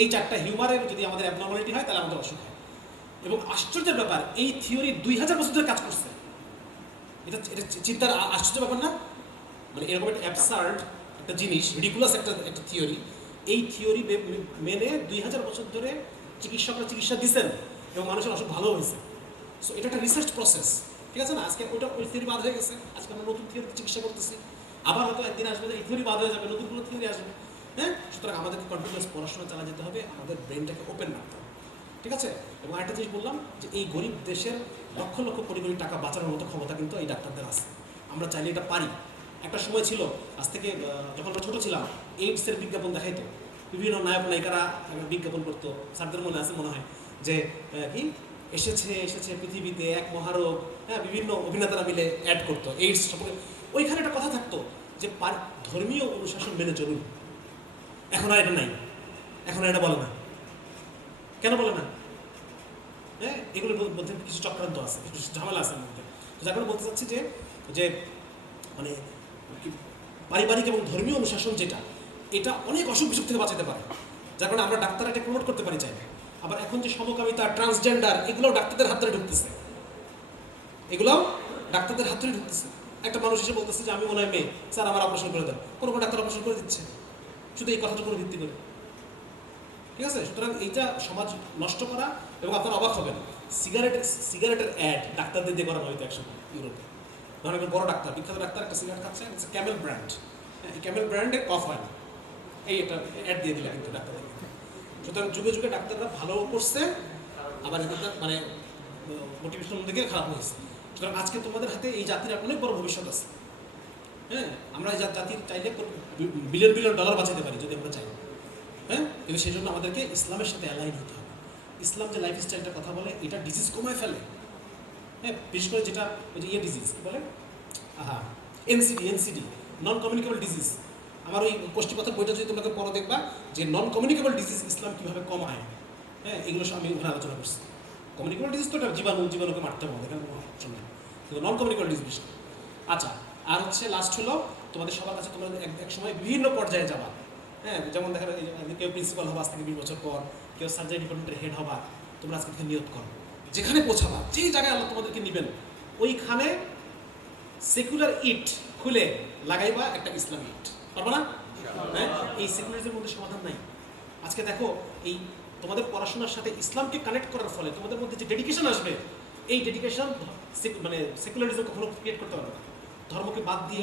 এই 4টা হিউমারের যদি আমাদের অ্যাবনর্মালিটি হয় তাহলে আমাদের অসুখ হয়। এবং আশ্চর্যের ব্যাপার, এই থিওরি 2000 বছর ধরে কাজ করছে। এটা চিন্তার আশ্চর্য ব্যাপার না? মানে এরকম একটা অ্যাবসার্ড একটা জিনিস, রিডিকুলাস একটা থিওরি, এই থিওরি মেনে 2000 বছর ধরে চিকিৎসকরা চিকিৎসা দিচ্ছেন এবং মানুষের অসুখ ভালো হয়েছে। সো এটা একটা রিসার্চ প্রসেস, ঠিক আছে না। আজকে ওই থিওরি বাদ হয়ে গেছে, আজকে আমরা নতুন থিওরি চিকিৎসা করতেছি, আবার হয়তো একদিন আসবে এই থিওরি বাদ হয়ে যাবে, নতুন কোনো থিওরি আসবে, হ্যাঁ। সুতরাং আমাদেরকে কন্টিনিউয়াস পড়াশোনা চালা যেতে হবে, আমাদের ব্রেনটাকে ওপেন রাখতে হবে, ঠিক আছে। এবং আরেকটা জিনিস বললাম যে এই গরিব দেশের লক্ষ লক্ষ কোটি কোটি টাকা বাঁচানোর মতো ক্ষমতা কিন্তু এই ডাক্তারদের আছে, আমরা চাইলে এটা পারি। একটা সময় ছিল, আজ থেকে যখন আমরা ছোটো ছিলাম, এইডসের বিজ্ঞাপন দেখাইতো, বিভিন্ন নায়ক নায়িকারা বিজ্ঞাপন করতো, স্যারদের মনে আছে মনে হয় যে কি এসেছে পৃথিবীতে এক মহারোগ, হ্যাঁ, বিভিন্ন অভিনেতারা মিলে অ্যাড করতো এইডস সম্পর্কে। ওইখানে একটা কথা থাকতো যে ধর্মীয় অনুশাসন মেনে চলুন। এখন আর এটা নাই, এখন আর এটা বলে না। কেন বলে না? হ্যাঁ, এগুলোর মধ্যে কিছু চক্রান্ত আছে, কিছু ঝামেলা আছে মধ্যে। যার কারণে বলতে চাচ্ছি যে মানে পারিবারিক এবং ধর্মীয় অনুশাসন যেটা, এটা অনেক অসুখ বিসুখ থেকে বাঁচাতে পারে। যার কারণে আমরা ডাক্তার এটা প্রমোট করতে পারি চাই। আবার এখন যে সমকামিতা, ট্রান্সজেন্ডার, এগুলোও ডাক্তারদের হাত ধরে ঢুকতেছে, এগুলোও ডাক্তারদের হাত ধরে ঢুকতেছে। একটা মানুষ এসে বলতেছে যে আমি মনে হয় মেয়ে, স্যার আমার অপারেশন করে দেন, কোনো ডাক্তার অপারেশন করে দিচ্ছে শুধু এই কথাটার উপর ভিত্তি করে, ঠিক আছে। সুতরাং এইটা সমাজ নষ্ট করা। এবং আপনারা অবাক হবেন, সিগারেটের অ্যাড ডাক্তারদের দিয়ে করানো হয়তো একসময় ইউরোপে। ধরেন একজন বড় ডাক্তার, বিখ্যাত ডাক্তার একটা সিগারেট খাচ্ছে, ক্যামেল ব্র্যান্ড, এই ক্যামেল ব্র্যান্ডে কফ হয় না, এই একটা অ্যাড দিয়ে দিলে কিন্তু ডাক্তারদের। সুতরাং যুগে যুগে ডাক্তাররা ভালো করছে, আবার মানে মোটিভেশন দিকে খারাপ হয়েছে। সুতরাং আজকে তোমাদের হাতে এই জাতির অনেক বড় ভবিষ্যৎ আছে, হ্যাঁ। আমরা এই জাতির চাইলে বিলিয়ন বিলিয়ন ডলার বাঁচাতে পারি যদি আমরা চাই, হ্যাঁ। কিন্তু সেই জন্য আমাদেরকে ইসলামের সাথে অ্যালাইন হতে হবে। ইসলাম যে লাইফস্টাইলটা কথা বলে, এটা ডিজিজ কমায় ফেলে, হ্যাঁ। বিশেষ করে যেটা ওই যে ডিজিজ বলে, এনসিডি, নন কমিউনিকেবল ডিজিজ। আমার ওই কোষ্ঠীপাথর বইটা যদি তোমাকে পরে দেখবা যে নন কমিউনিকেবল ডিজিজ ইসলাম কীভাবে কমায়, হ্যাঁ, এগুলো আমি ওখানে আলোচনা করছি। কমিউনিকেবল ডিজিজ তো এটা জীবাণুকে মারতে হবে, এখানে কোনো অপশন নেই, কিন্তু নন কমিউনিকেবল ডিজিজ। আচ্ছা, আর হচ্ছে লাস্ট হলো তোমাদের সবার কাছে তোমরা এক সময় বিভিন্ন পর্যায়ে যাবা। হ্যাঁ, যেমন দেখা যায় কেউ প্রিন্সিপাল হবা আজ থেকে 20 বছর পর, কেউ সার্জারি ডিপার্টমেন্টের হেড হবা। তোমরা আজকে থেকে নিয়ত করো, যেখানে পৌঁছাবা, যেই জায়গায় আল্লাহ তোমাদেরকে নেবেন, ওইখানে সেকুলার ইট খুলে লাগাইবা একটা ইসলামী ইট। পারবা না? হ্যাঁ, এই সেকুলারিজমের মধ্যে সমাধান নাই। আজকে দেখো, এই তোমাদের পড়াশোনার সাথে ইসলামকে কানেক্ট করার ফলে তোমাদের মধ্যে যে ডেডিকেশন আসবে, এই ডেডিকেশন মানে সেকুলারিজম কখনো ক্রিয়েট করতে পারবে না। ধর্মকে বাদ দিয়ে